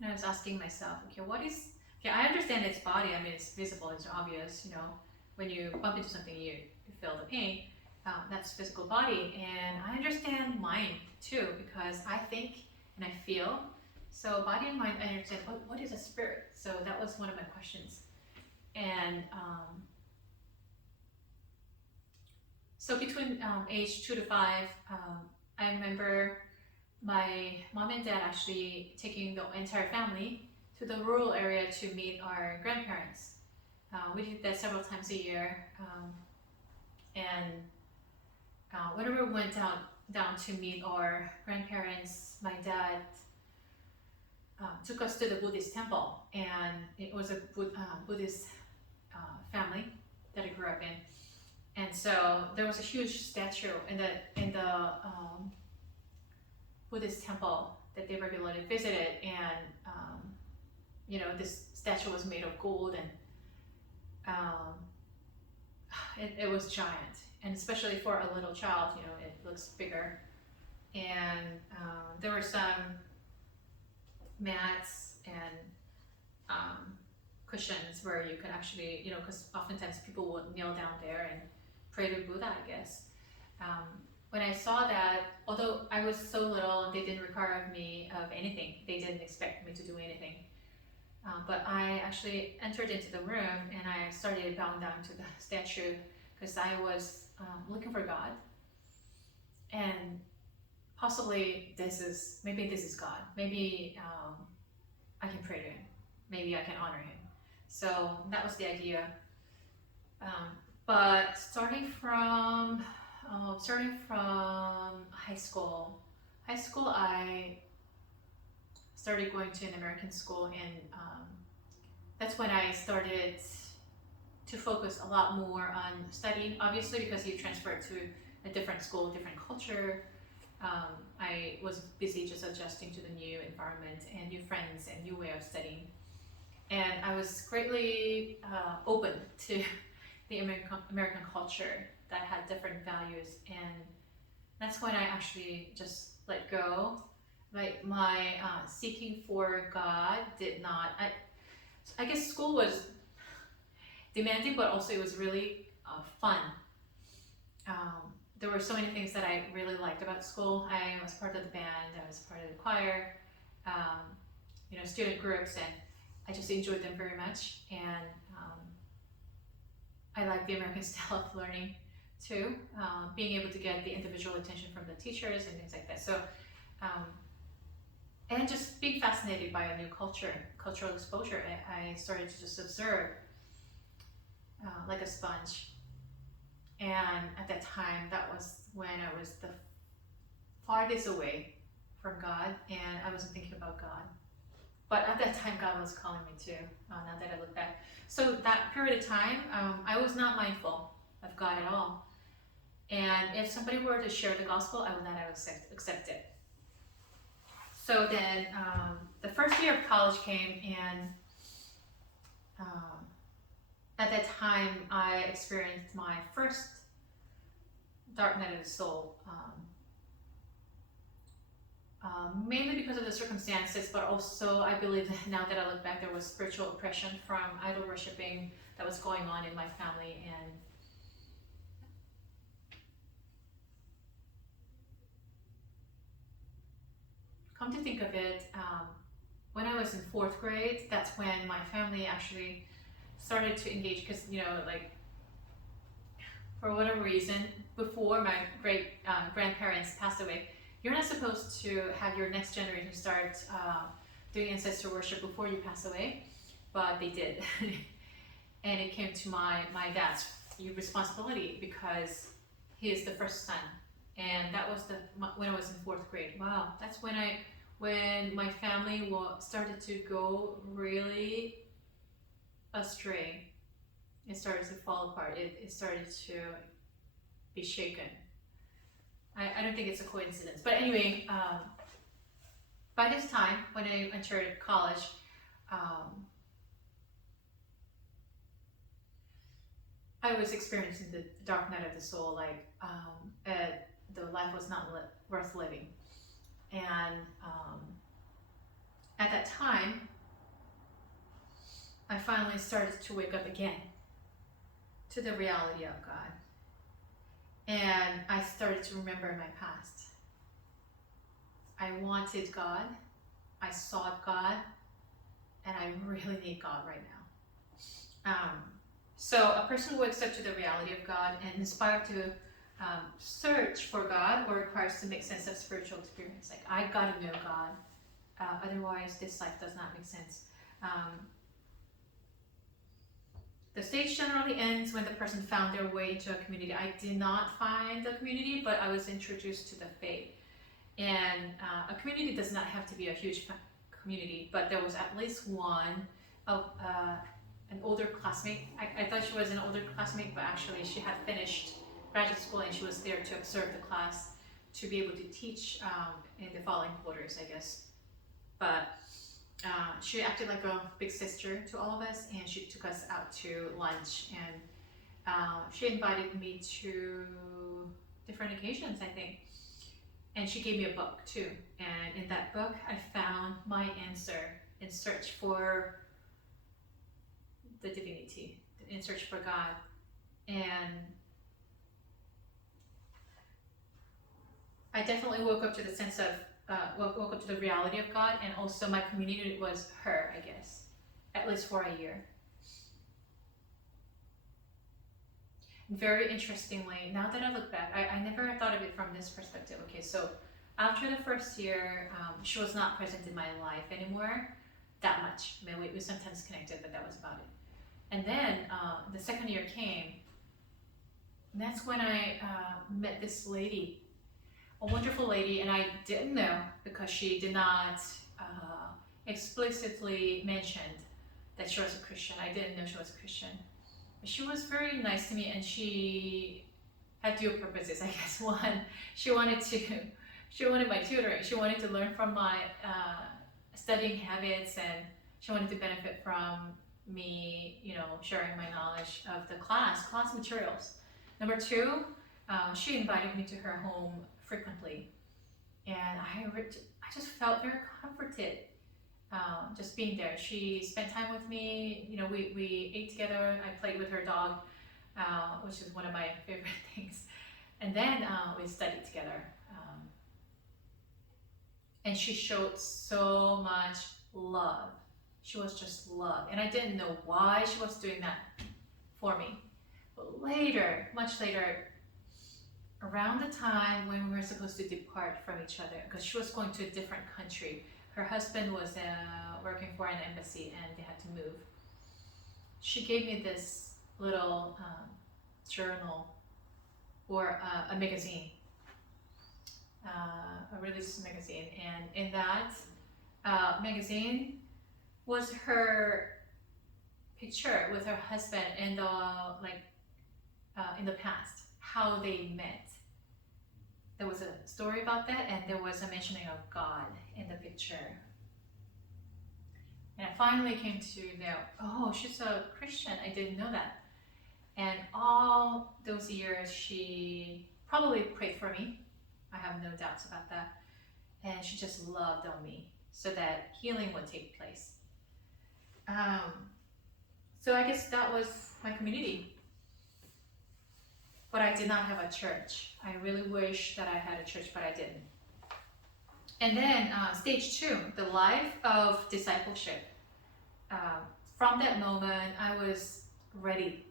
and I was asking myself, okay, I understand it's body. I mean, it's visible, it's obvious, you know, when you bump into something, you feel the pain. That's physical body. And I understand mind too, because I think and I feel. So body and mind, I understand. What is a spirit? So that was one of my questions. And so between age 2 to 5, I remember my mom and dad actually taking the entire family to the rural area to meet our grandparents. We did that several times a year, and whenever we went down to meet our grandparents, my dad took us to the Buddhist temple, and it was a Buddhist family that I grew up in. And so there was a huge statue in the Buddhist temple that they regularly visited, and you know, this statue was made of gold, and it was giant, and especially for a little child, you know, it looks bigger. And there were some mats and cushions where you could actually, you know, because oftentimes people would kneel down there and pray to Buddha, I guess. When I saw that, although I was so little and they didn't require of me of anything, they didn't expect me to do anything. But I actually entered into the room and I started bowing down to the statue, because I was looking for God, and possibly maybe this is God. Maybe I can pray to Him. Maybe I can honor Him. So that was the idea. But starting from high school, I started going to an American school, and that's when I started to focus a lot more on studying, obviously because you transfer to a different school, different culture, I was busy just adjusting to the new environment and new friends and new way of studying. And I was greatly open to the American culture that had different values. And that's when I actually just let go. Like my seeking for God did not, I guess school was demanding, but also it was really fun. There were so many things that I really liked about school. I was part of the band, I was part of the choir, student groups, and I just enjoyed them very much. And I like the American style of learning too, being able to get the individual attention from the teachers and things like that. So, and just being fascinated by a new cultural exposure, I started to just observe like a sponge. And at that time, that was when I was the farthest away from God, and I wasn't thinking about God. But at that time, God was calling me too, now that I look back. So that period of time, I was not mindful of God at all. And if somebody were to share the gospel, I would not have accept it. So then the first year of college came, and at that time, I experienced my first dark night of the soul, mainly because of the circumstances, but also I believe that now that I look back, there was spiritual oppression from idol worshiping that was going on in my family. And come to think of it, when I was in 4th grade, that's when my family actually started to engage, because for whatever reason, before my great grandparents passed away, you're not supposed to have your next generation start doing ancestor worship before you pass away, but they did. And it came to my dad's responsibility because he is the first son, and that was when I was in 4th grade. Wow, that's when my family started to go really astray. It started to fall apart. It started to be shaken. I don't think it's a coincidence. But anyway, by this time, when I entered college, I was experiencing the dark night of the soul, the life was not worth living. And at that time, I finally started to wake up again to the reality of God. And I started to remember my past. I wanted God, I sought God, and I really need God right now. So a person who wakes up to the reality of God and inspired to search for God, or requires to make sense of spiritual experience. Like, I gotta know God, otherwise this life does not make sense. The stage generally ends when the person found their way into a community. I did not find a community, but I was introduced to the faith. And a community does not have to be a huge community, but there was at least one of an older classmate. I thought she was an older classmate, but actually she had finished graduate school and she was there to observe the class to be able to teach in the following quarters, I guess. But she acted like a big sister to all of us, and she took us out to lunch, and she invited me to different occasions, I think. And she gave me a book too, and in that book I found my answer in search for the divinity, in search for God. And I definitely woke up to the sense of woke up to the reality of God, and also my community was her, I guess, at least for a year. Very interestingly, now that I look back, I never thought of it from this perspective. Okay, so after the first year, she was not present in my life anymore that much. I mean, we sometimes connected, but that was about it. And then the second year came, and that's when I met this lady, a wonderful lady, and I didn't know because she did not explicitly mention that she was a Christian. I didn't know she was a Christian. But she was very nice to me, and she had dual purposes, I guess. One, she wanted to she wanted my tutoring. She wanted to learn from my studying habits, and she wanted to benefit from me, sharing my knowledge of the class materials. Number two, she invited me to her home frequently, and I just felt very comforted just being there. She spent time with me. We ate together. I played with her dog, which is one of my favorite things. And then we studied together. And she showed so much love. She was just love. And I didn't know why she was doing that for me. But later, much later, around the time when we were supposed to depart from each other, because she was going to a different country. Her husband was working for an embassy and they had to move. She gave me this little journal or a magazine, a religious magazine, and in that magazine was her picture with her husband and in the past, how they met. There was a story about that, and there was a mentioning of God in the picture. And I finally came to know, oh, she's a Christian. I didn't know that. And all those years, she probably prayed for me. I have no doubts about that. And she just loved on me so that healing would take place. So I guess that was my community. But I did not have a church. I really wish that I had a church, but I didn't. And then stage two, the life of discipleship. From that moment, I was ready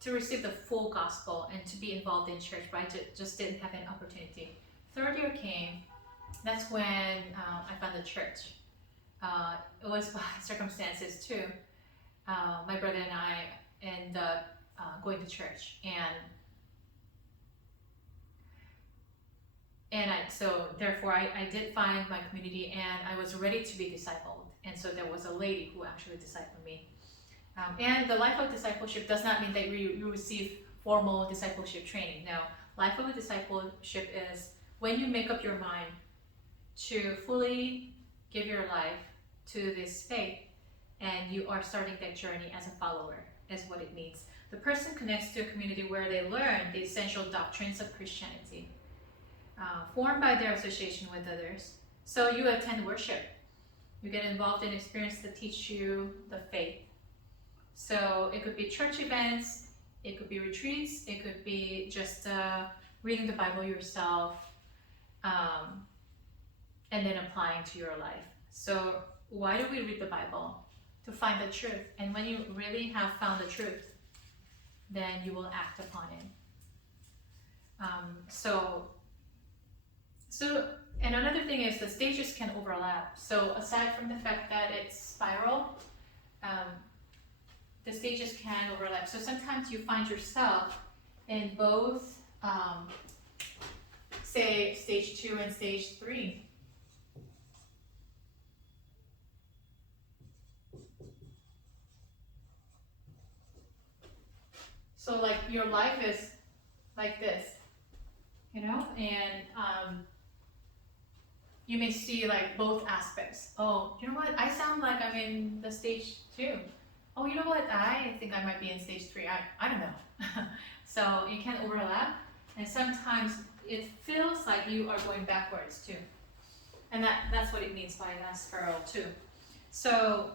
to receive the full gospel and to be involved in church, but I just didn't have an opportunity. Third year came. That's when I found the church. It was by circumstances too. My brother and I ended up going to church, so therefore I did find my community, and I was ready to be discipled. And so there was a lady who actually discipled me. And the life of discipleship does not mean that you receive formal discipleship training. No, life of a discipleship is when you make up your mind to fully give your life to this faith, and you are starting that journey as a follower, is what it means. The person connects to a community where they learn the essential doctrines of Christianity, formed by their association with others. So you attend worship. You get involved in experiences that teach you the faith. So it could be church events, it could be retreats, it could be just reading the Bible yourself, and then applying to your life. So why do we read the Bible? To find the truth. And when you really have found the truth, then you will act upon it. And another thing is the stages can overlap. So aside from the fact that it's spiral, the stages can overlap. So sometimes you find yourself in both, say, stage 2 and stage 3. So like your life is like this, and you may see like both aspects. Oh, you know what? I sound like I'm in the stage 2. Oh, you know what? I think I might be in stage 3. I don't know. So you can overlap, and sometimes it feels like you are going backwards too. And that's what it means by that spiral too. So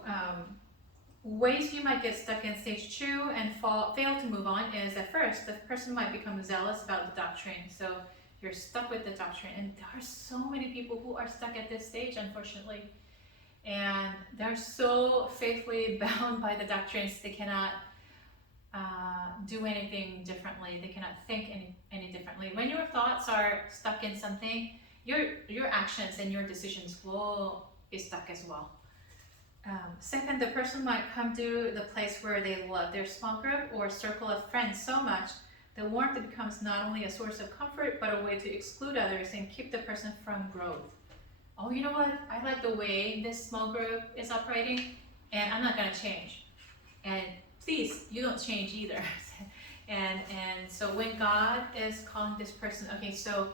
ways you might get stuck in stage 2 and fail to move on is, at first, the person might become zealous about the doctrine. So you're stuck with the doctrine, and there are so many people who are stuck at this stage, unfortunately, and they're so faithfully bound by the doctrines, they cannot do anything differently. They cannot think any differently. When your thoughts are stuck in something, your actions and your decisions will be stuck as well. Second, the person might come to the place where they love their small group or circle of friends so much the warmth becomes not only a source of comfort, but a way to exclude others and keep the person from growth. Oh, you know what? I like the way this small group is operating, and I'm not going to change. And please, you don't change either. and so when God is calling this person, okay, so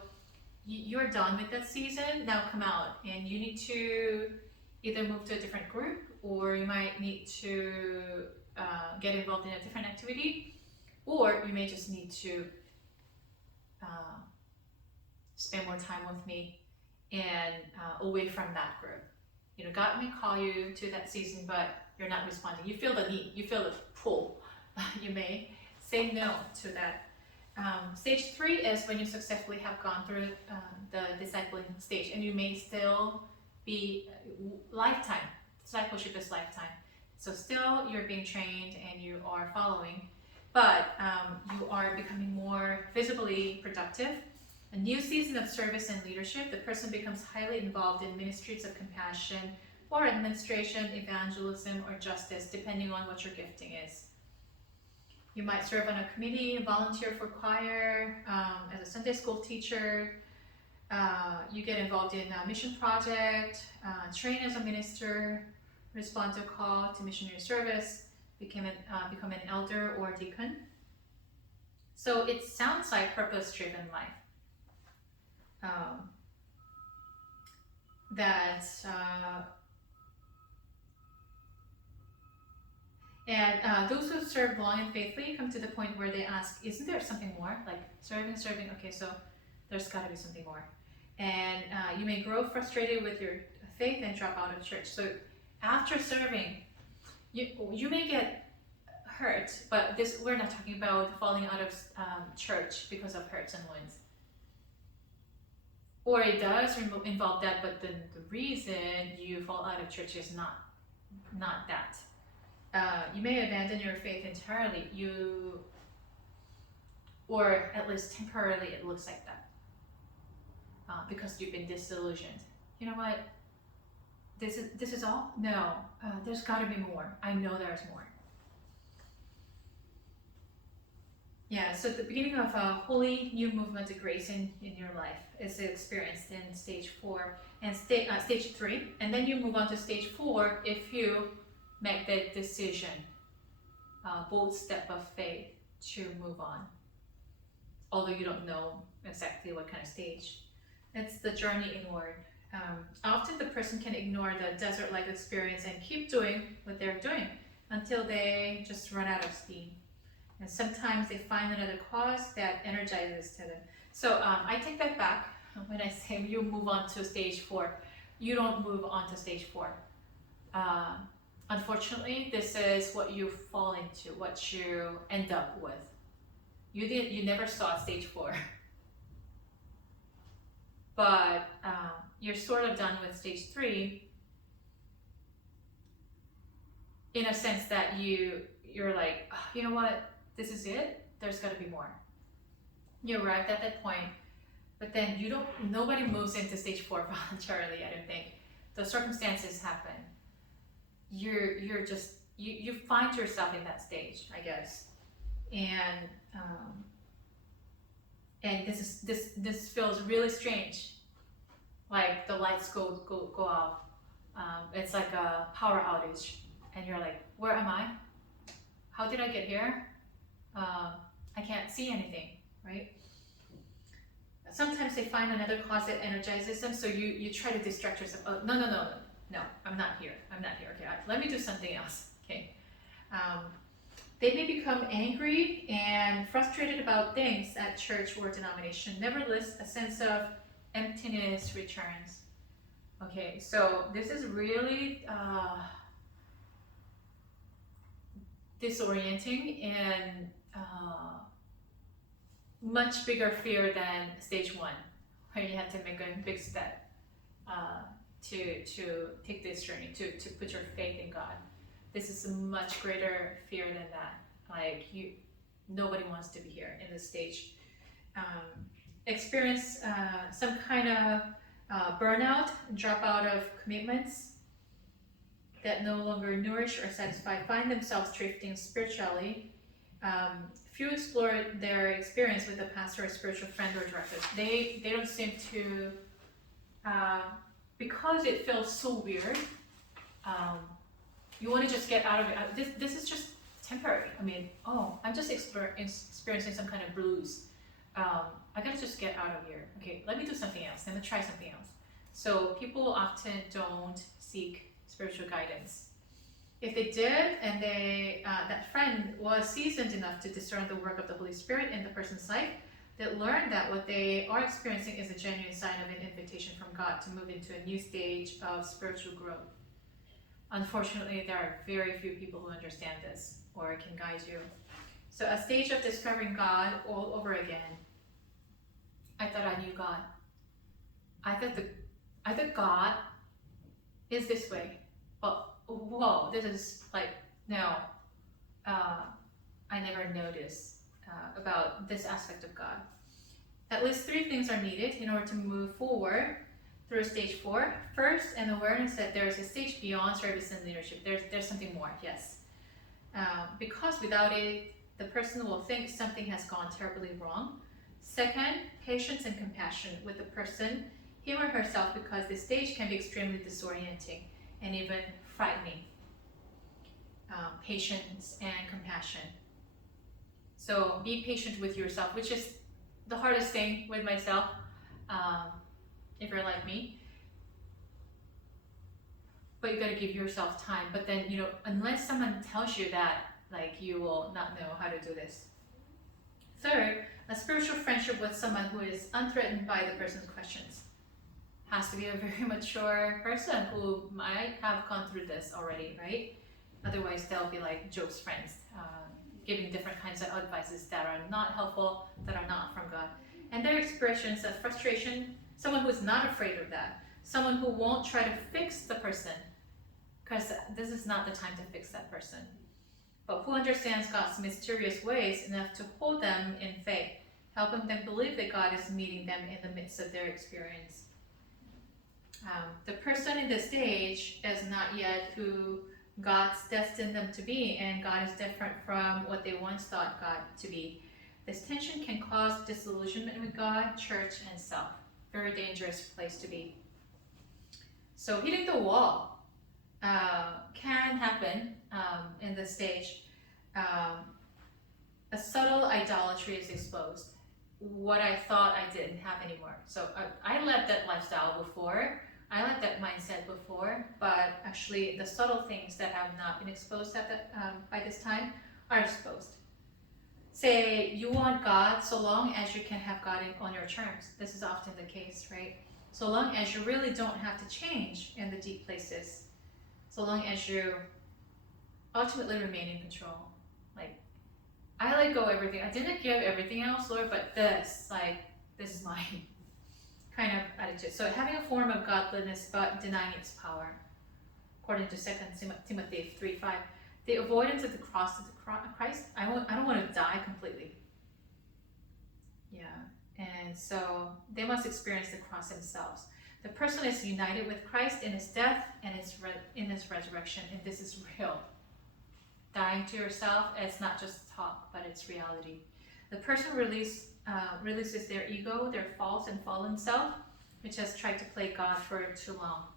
you're done with that season, now come out, and you need to either move to a different group, or you might need to get involved in a different activity, or you may just need to spend more time with me and away from that group. You know, God may call you to that season, but you're not responding. You feel the need, you feel the pull. You may say no to that. Stage 3 is when you successfully have gone through the discipling stage, and you may still be lifetime. Discipleship is lifetime. So still you're being trained and you are following, but you are becoming more visibly productive. A new season of service and leadership, the person becomes highly involved in ministries of compassion or administration, evangelism, or justice, depending on what your gifting is. You might serve on a committee, volunteer for choir, as a Sunday school teacher. You get involved in a mission project, train as a minister, respond to a call to missionary service, become an elder or deacon. So it sounds like purpose-driven life. Those who serve long and faithfully come to the point where they ask, isn't there something more? Like serving, okay, so there's got to be something more. And you may grow frustrated with your faith and drop out of church. So after serving, you may get hurt, but we're not talking about falling out of church because of hurts and wounds. Or it does involve that, but the reason you fall out of church is not that. You may abandon your faith entirely, or at least temporarily it looks like that, because you've been disillusioned. You know what? This is all? No, there's got to be more. I know there's more. Yeah, so the beginning of a holy new movement of grace in your life is experienced in stage 4 and stage 3, and then you move on to stage 4 if you make the decision, bold step of faith to move on, although you don't know exactly what kind of stage. It's the journey inward. Often the person can ignore the desert-like experience and keep doing what they're doing until they just run out of steam. And sometimes they find another cause that energizes to them. So I take that back when I say you move on to stage 4. You don't move on to stage 4. Unfortunately, this is what you fall into, what you end up with. You never saw stage 4. But you're sort of done with stage 3 in a sense that you're like, oh, you know what? This is it. There's got to be more. You arrived at that point, but then nobody moves into stage 4 voluntarily. I don't think. The circumstances happen. You find yourself in that stage, I guess, and this feels really strange. Like the lights go off. It's like a power outage, and you're like, where am I? How did I get here? I can't see anything, right? Sometimes they find another cause that energizes them, so you try to distract yourself. Oh, no, I'm not here. Okay, let me do something else. Okay. They may become angry and frustrated about things at church or denomination. Nevertheless, a sense of emptiness returns. Okay, so this is really disorienting and much bigger fear than stage 1, where you had to make a big step to take this journey, to put your faith in God. This is a much greater fear than that. Like nobody wants to be here in this stage. Experience some kind of burnout, drop out of commitments that no longer nourish or satisfy, find themselves drifting spiritually. Few explore their experience with a pastor, or spiritual friend, or director. They don't seem to, because it feels so weird. You want to just get out of it. This is just temporary. I mean, I'm just experiencing some kind of blues. I gotta just get out of here. Okay, let me do something else. Let me try something else. So people often don't seek spiritual guidance. If they did, and that friend was seasoned enough to discern the work of the Holy Spirit in the person's life, they learn that what they are experiencing is a genuine sign of an invitation from God to move into a new stage of spiritual growth. Unfortunately, there are very few people who understand this or can guide you. So a stage of discovering God all over again. I thought I knew God. I thought God is this way. But whoa, this is like, no. I never noticed about this aspect of God. At least 3 things are needed in order to move forward through stage 4. First, an awareness that there is a stage beyond service and leadership. There's something more, yes. Because without it, the person will think something has gone terribly wrong. Second, patience and compassion with the person, him or herself, because this stage can be extremely disorienting and even frightening. Patience and compassion. So be patient with yourself, which is the hardest thing with myself, if you're like me. But you gotta give yourself time. But then, unless someone tells you that, like, you will not know how to do this. Third, a spiritual friendship with someone who is unthreatened by the person's questions. Has to be a very mature person who might have gone through this already, right? Otherwise, they'll be like Job's friends, giving different kinds of advices that are not helpful, that are not from God. And their expressions of frustration, someone who is not afraid of that, someone who won't try to fix the person, because this is not the time to fix that person, but who understands God's mysterious ways enough to hold them in faith, helping them believe that God is meeting them in the midst of their experience. The person in this stage is not yet who God's destined them to be, and God is different from what they once thought God to be. This tension can cause disillusionment with God, church, and self. Very dangerous place to be. So hitting the wall can happen in this stage. A subtle idolatry is exposed. What I thought I didn't have anymore. So I led that lifestyle before. I like that mindset before, but actually the subtle things that have not been exposed at by this time are exposed. Say you want God so long as you can have God on your terms. This is often the case, right? So long as you really don't have to change in the deep places. So long as you ultimately remain in control. Like, I let go of everything. I didn't give everything else, Lord, but this is mine. Kind of attitude. So having a form of godliness but denying its power. According to 2 Timothy 3:5, the avoidance of the cross of Christ. I don't want to die completely. Yeah, and so they must experience the cross themselves. The person is united with Christ in his death and in his resurrection, and this is real. Dying to yourself, it's not just talk, but it's reality. The person releases their ego, their false and fallen self, which has tried to play God for too long.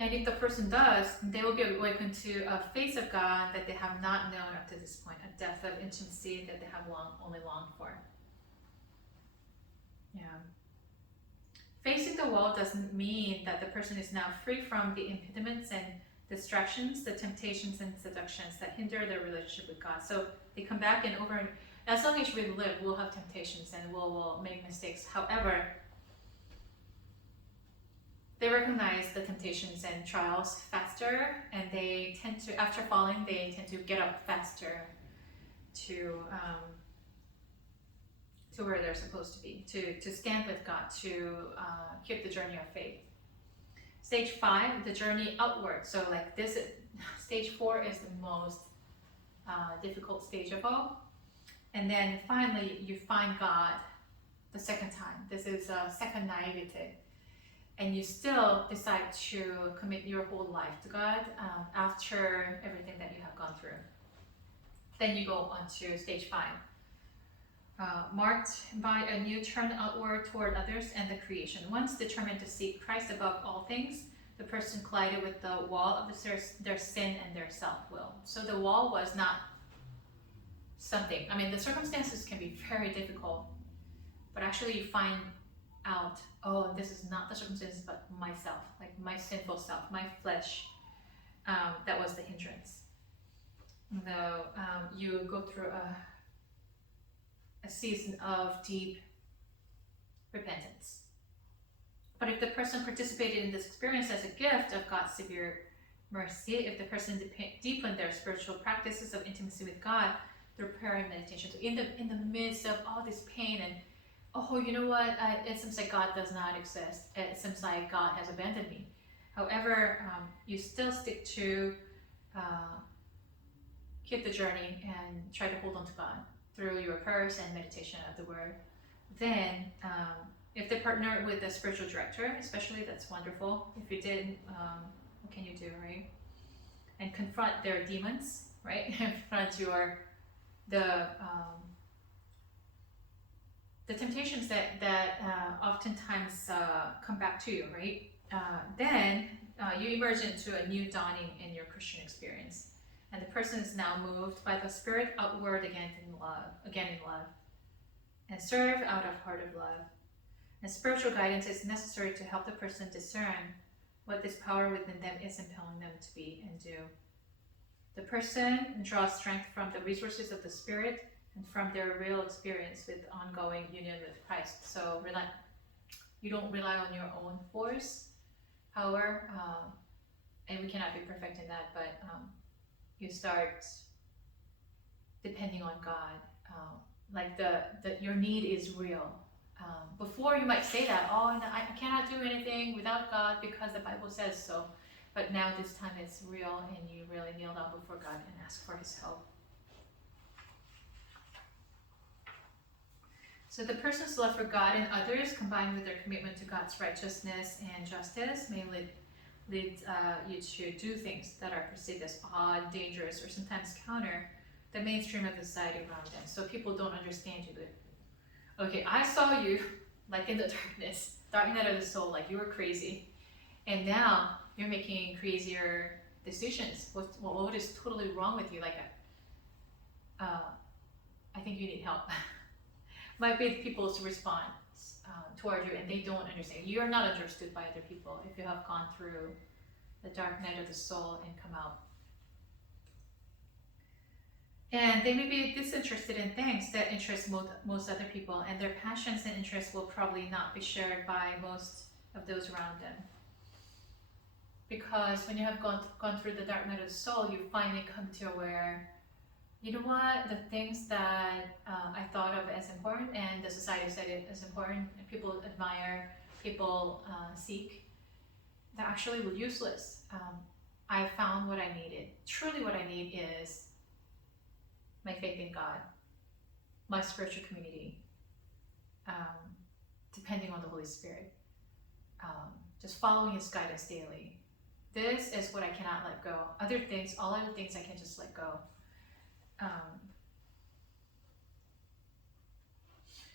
And if the person does, they will be awakened to a face of God that they have not known up to this point, a depth of intimacy that they have only longed for. Yeah. Facing the wall doesn't mean that the person is now free from the impediments and distractions, the temptations and seductions that hinder their relationship with God. So they come back and over, as long as we live, we'll have temptations and we'll make mistakes. However, they recognize the temptations and trials faster, and they tend to, after falling, they tend to get up faster to where they're supposed to be, to stand with God, to keep the journey of faith. Stage 5, the journey outward. So like this, stage 4 is the most difficult stage of all. And then finally, you find God the second time. This is second naivete. And you still decide to commit your whole life to God after everything that you have gone through. Then you go on to stage 5. Marked by a new turn outward toward others and the creation. Once determined to seek Christ above all things, the person collided with the wall of their sin and their self-will. So the wall was not something. I mean, the circumstances can be very difficult, but actually you find out, oh, this is not the circumstances, but myself, like my sinful self, my flesh, that was the hindrance. Though you go through a season of deep repentance. But if the person participated in this experience as a gift of God's severe mercy, if the person deepened their spiritual practices of intimacy with God through prayer and meditation, so in the midst of all this pain and, oh, you know what, it seems like God does not exist. It seems like God has abandoned me. However, you still stick to keep the journey and try to hold on to God through your prayers and meditation of the Word. Then, if they partner with a spiritual director, especially, that's wonderful. If you didn't, what can you do, right? And confront their demons, right? Confront the temptations that oftentimes come back to you, right? Then you emerge into a new dawning in your Christian experience, and the person is now moved by the Spirit outward again in love, and serve out of heart of love. And spiritual guidance is necessary to help the person discern what this power within them is impelling them to be and do. The person draws strength from the resources of the Spirit and from their real experience with ongoing union with Christ. So you don't rely on your own force, power, and we cannot be perfect in that, but you start depending on God. Like your need is real. Before you might say that, oh, no, I cannot do anything without God because the Bible says so. But now this time it's real, and you really kneel down before God and ask for His help. So the person's love for God and others, combined with their commitment to God's righteousness and justice, may lead you to do things that are perceived as odd, dangerous, or sometimes counter the mainstream of the society around them. So people don't understand you. Okay, I saw you like in the dark night of the soul, like you were crazy, and now you're making crazier decisions. What is totally wrong with you? Like, I think you need help. Might be people's response toward you, and they don't understand. You are not understood by other people if you have gone through the dark night of the soul and come out. And they may be disinterested in things that interest most other people, and their passions and interests will probably not be shared by most of those around them. Because when you have gone through the dark night of the soul, you finally come to aware, you know what, the things that I thought of as important, and the society said it as important, and people admire, people seek, they're actually useless. I found what I needed. Truly what I need is my faith in God, my spiritual community, depending on the Holy Spirit, just following His guidance daily. This is what I cannot let go. Other things, all other things I can just let go.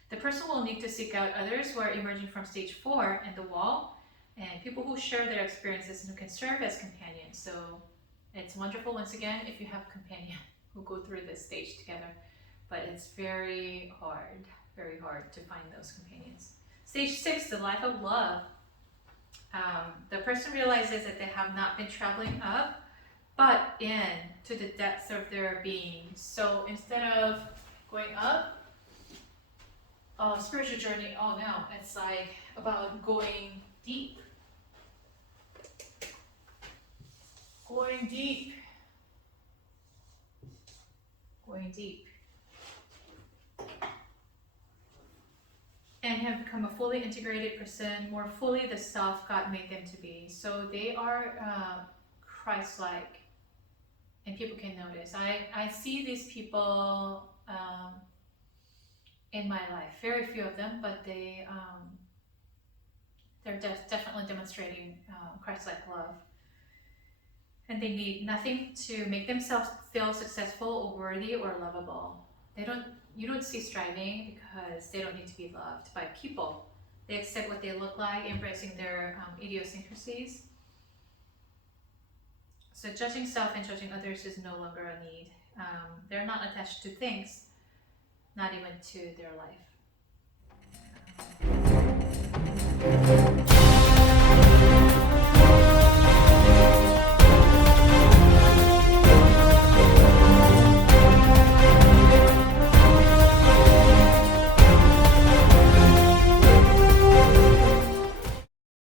The person will need to seek out others who are emerging from stage 4 and the wall, and people who share their experiences and who can serve as companions. So it's wonderful, once again, if you have a companion who go through this stage together, but it's very hard to find those companions. Stage 6, the life of love. The person realizes that they have not been traveling up, but in to the depths of their being. So instead of going up, spiritual journey, oh no, it's like about going deep. Going deep. Going deep. And have become a fully integrated person, more fully the self God made them to be. So they are Christ-like, and people can notice. I see these people in my life, very few of them, but they're definitely demonstrating Christ-like love. And they need nothing to make themselves feel successful or worthy or lovable. You don't see striving because they don't need to be loved by people. They accept what they look like, embracing their idiosyncrasies. So judging self and judging others is no longer a need. They're not attached to things, not even to their life.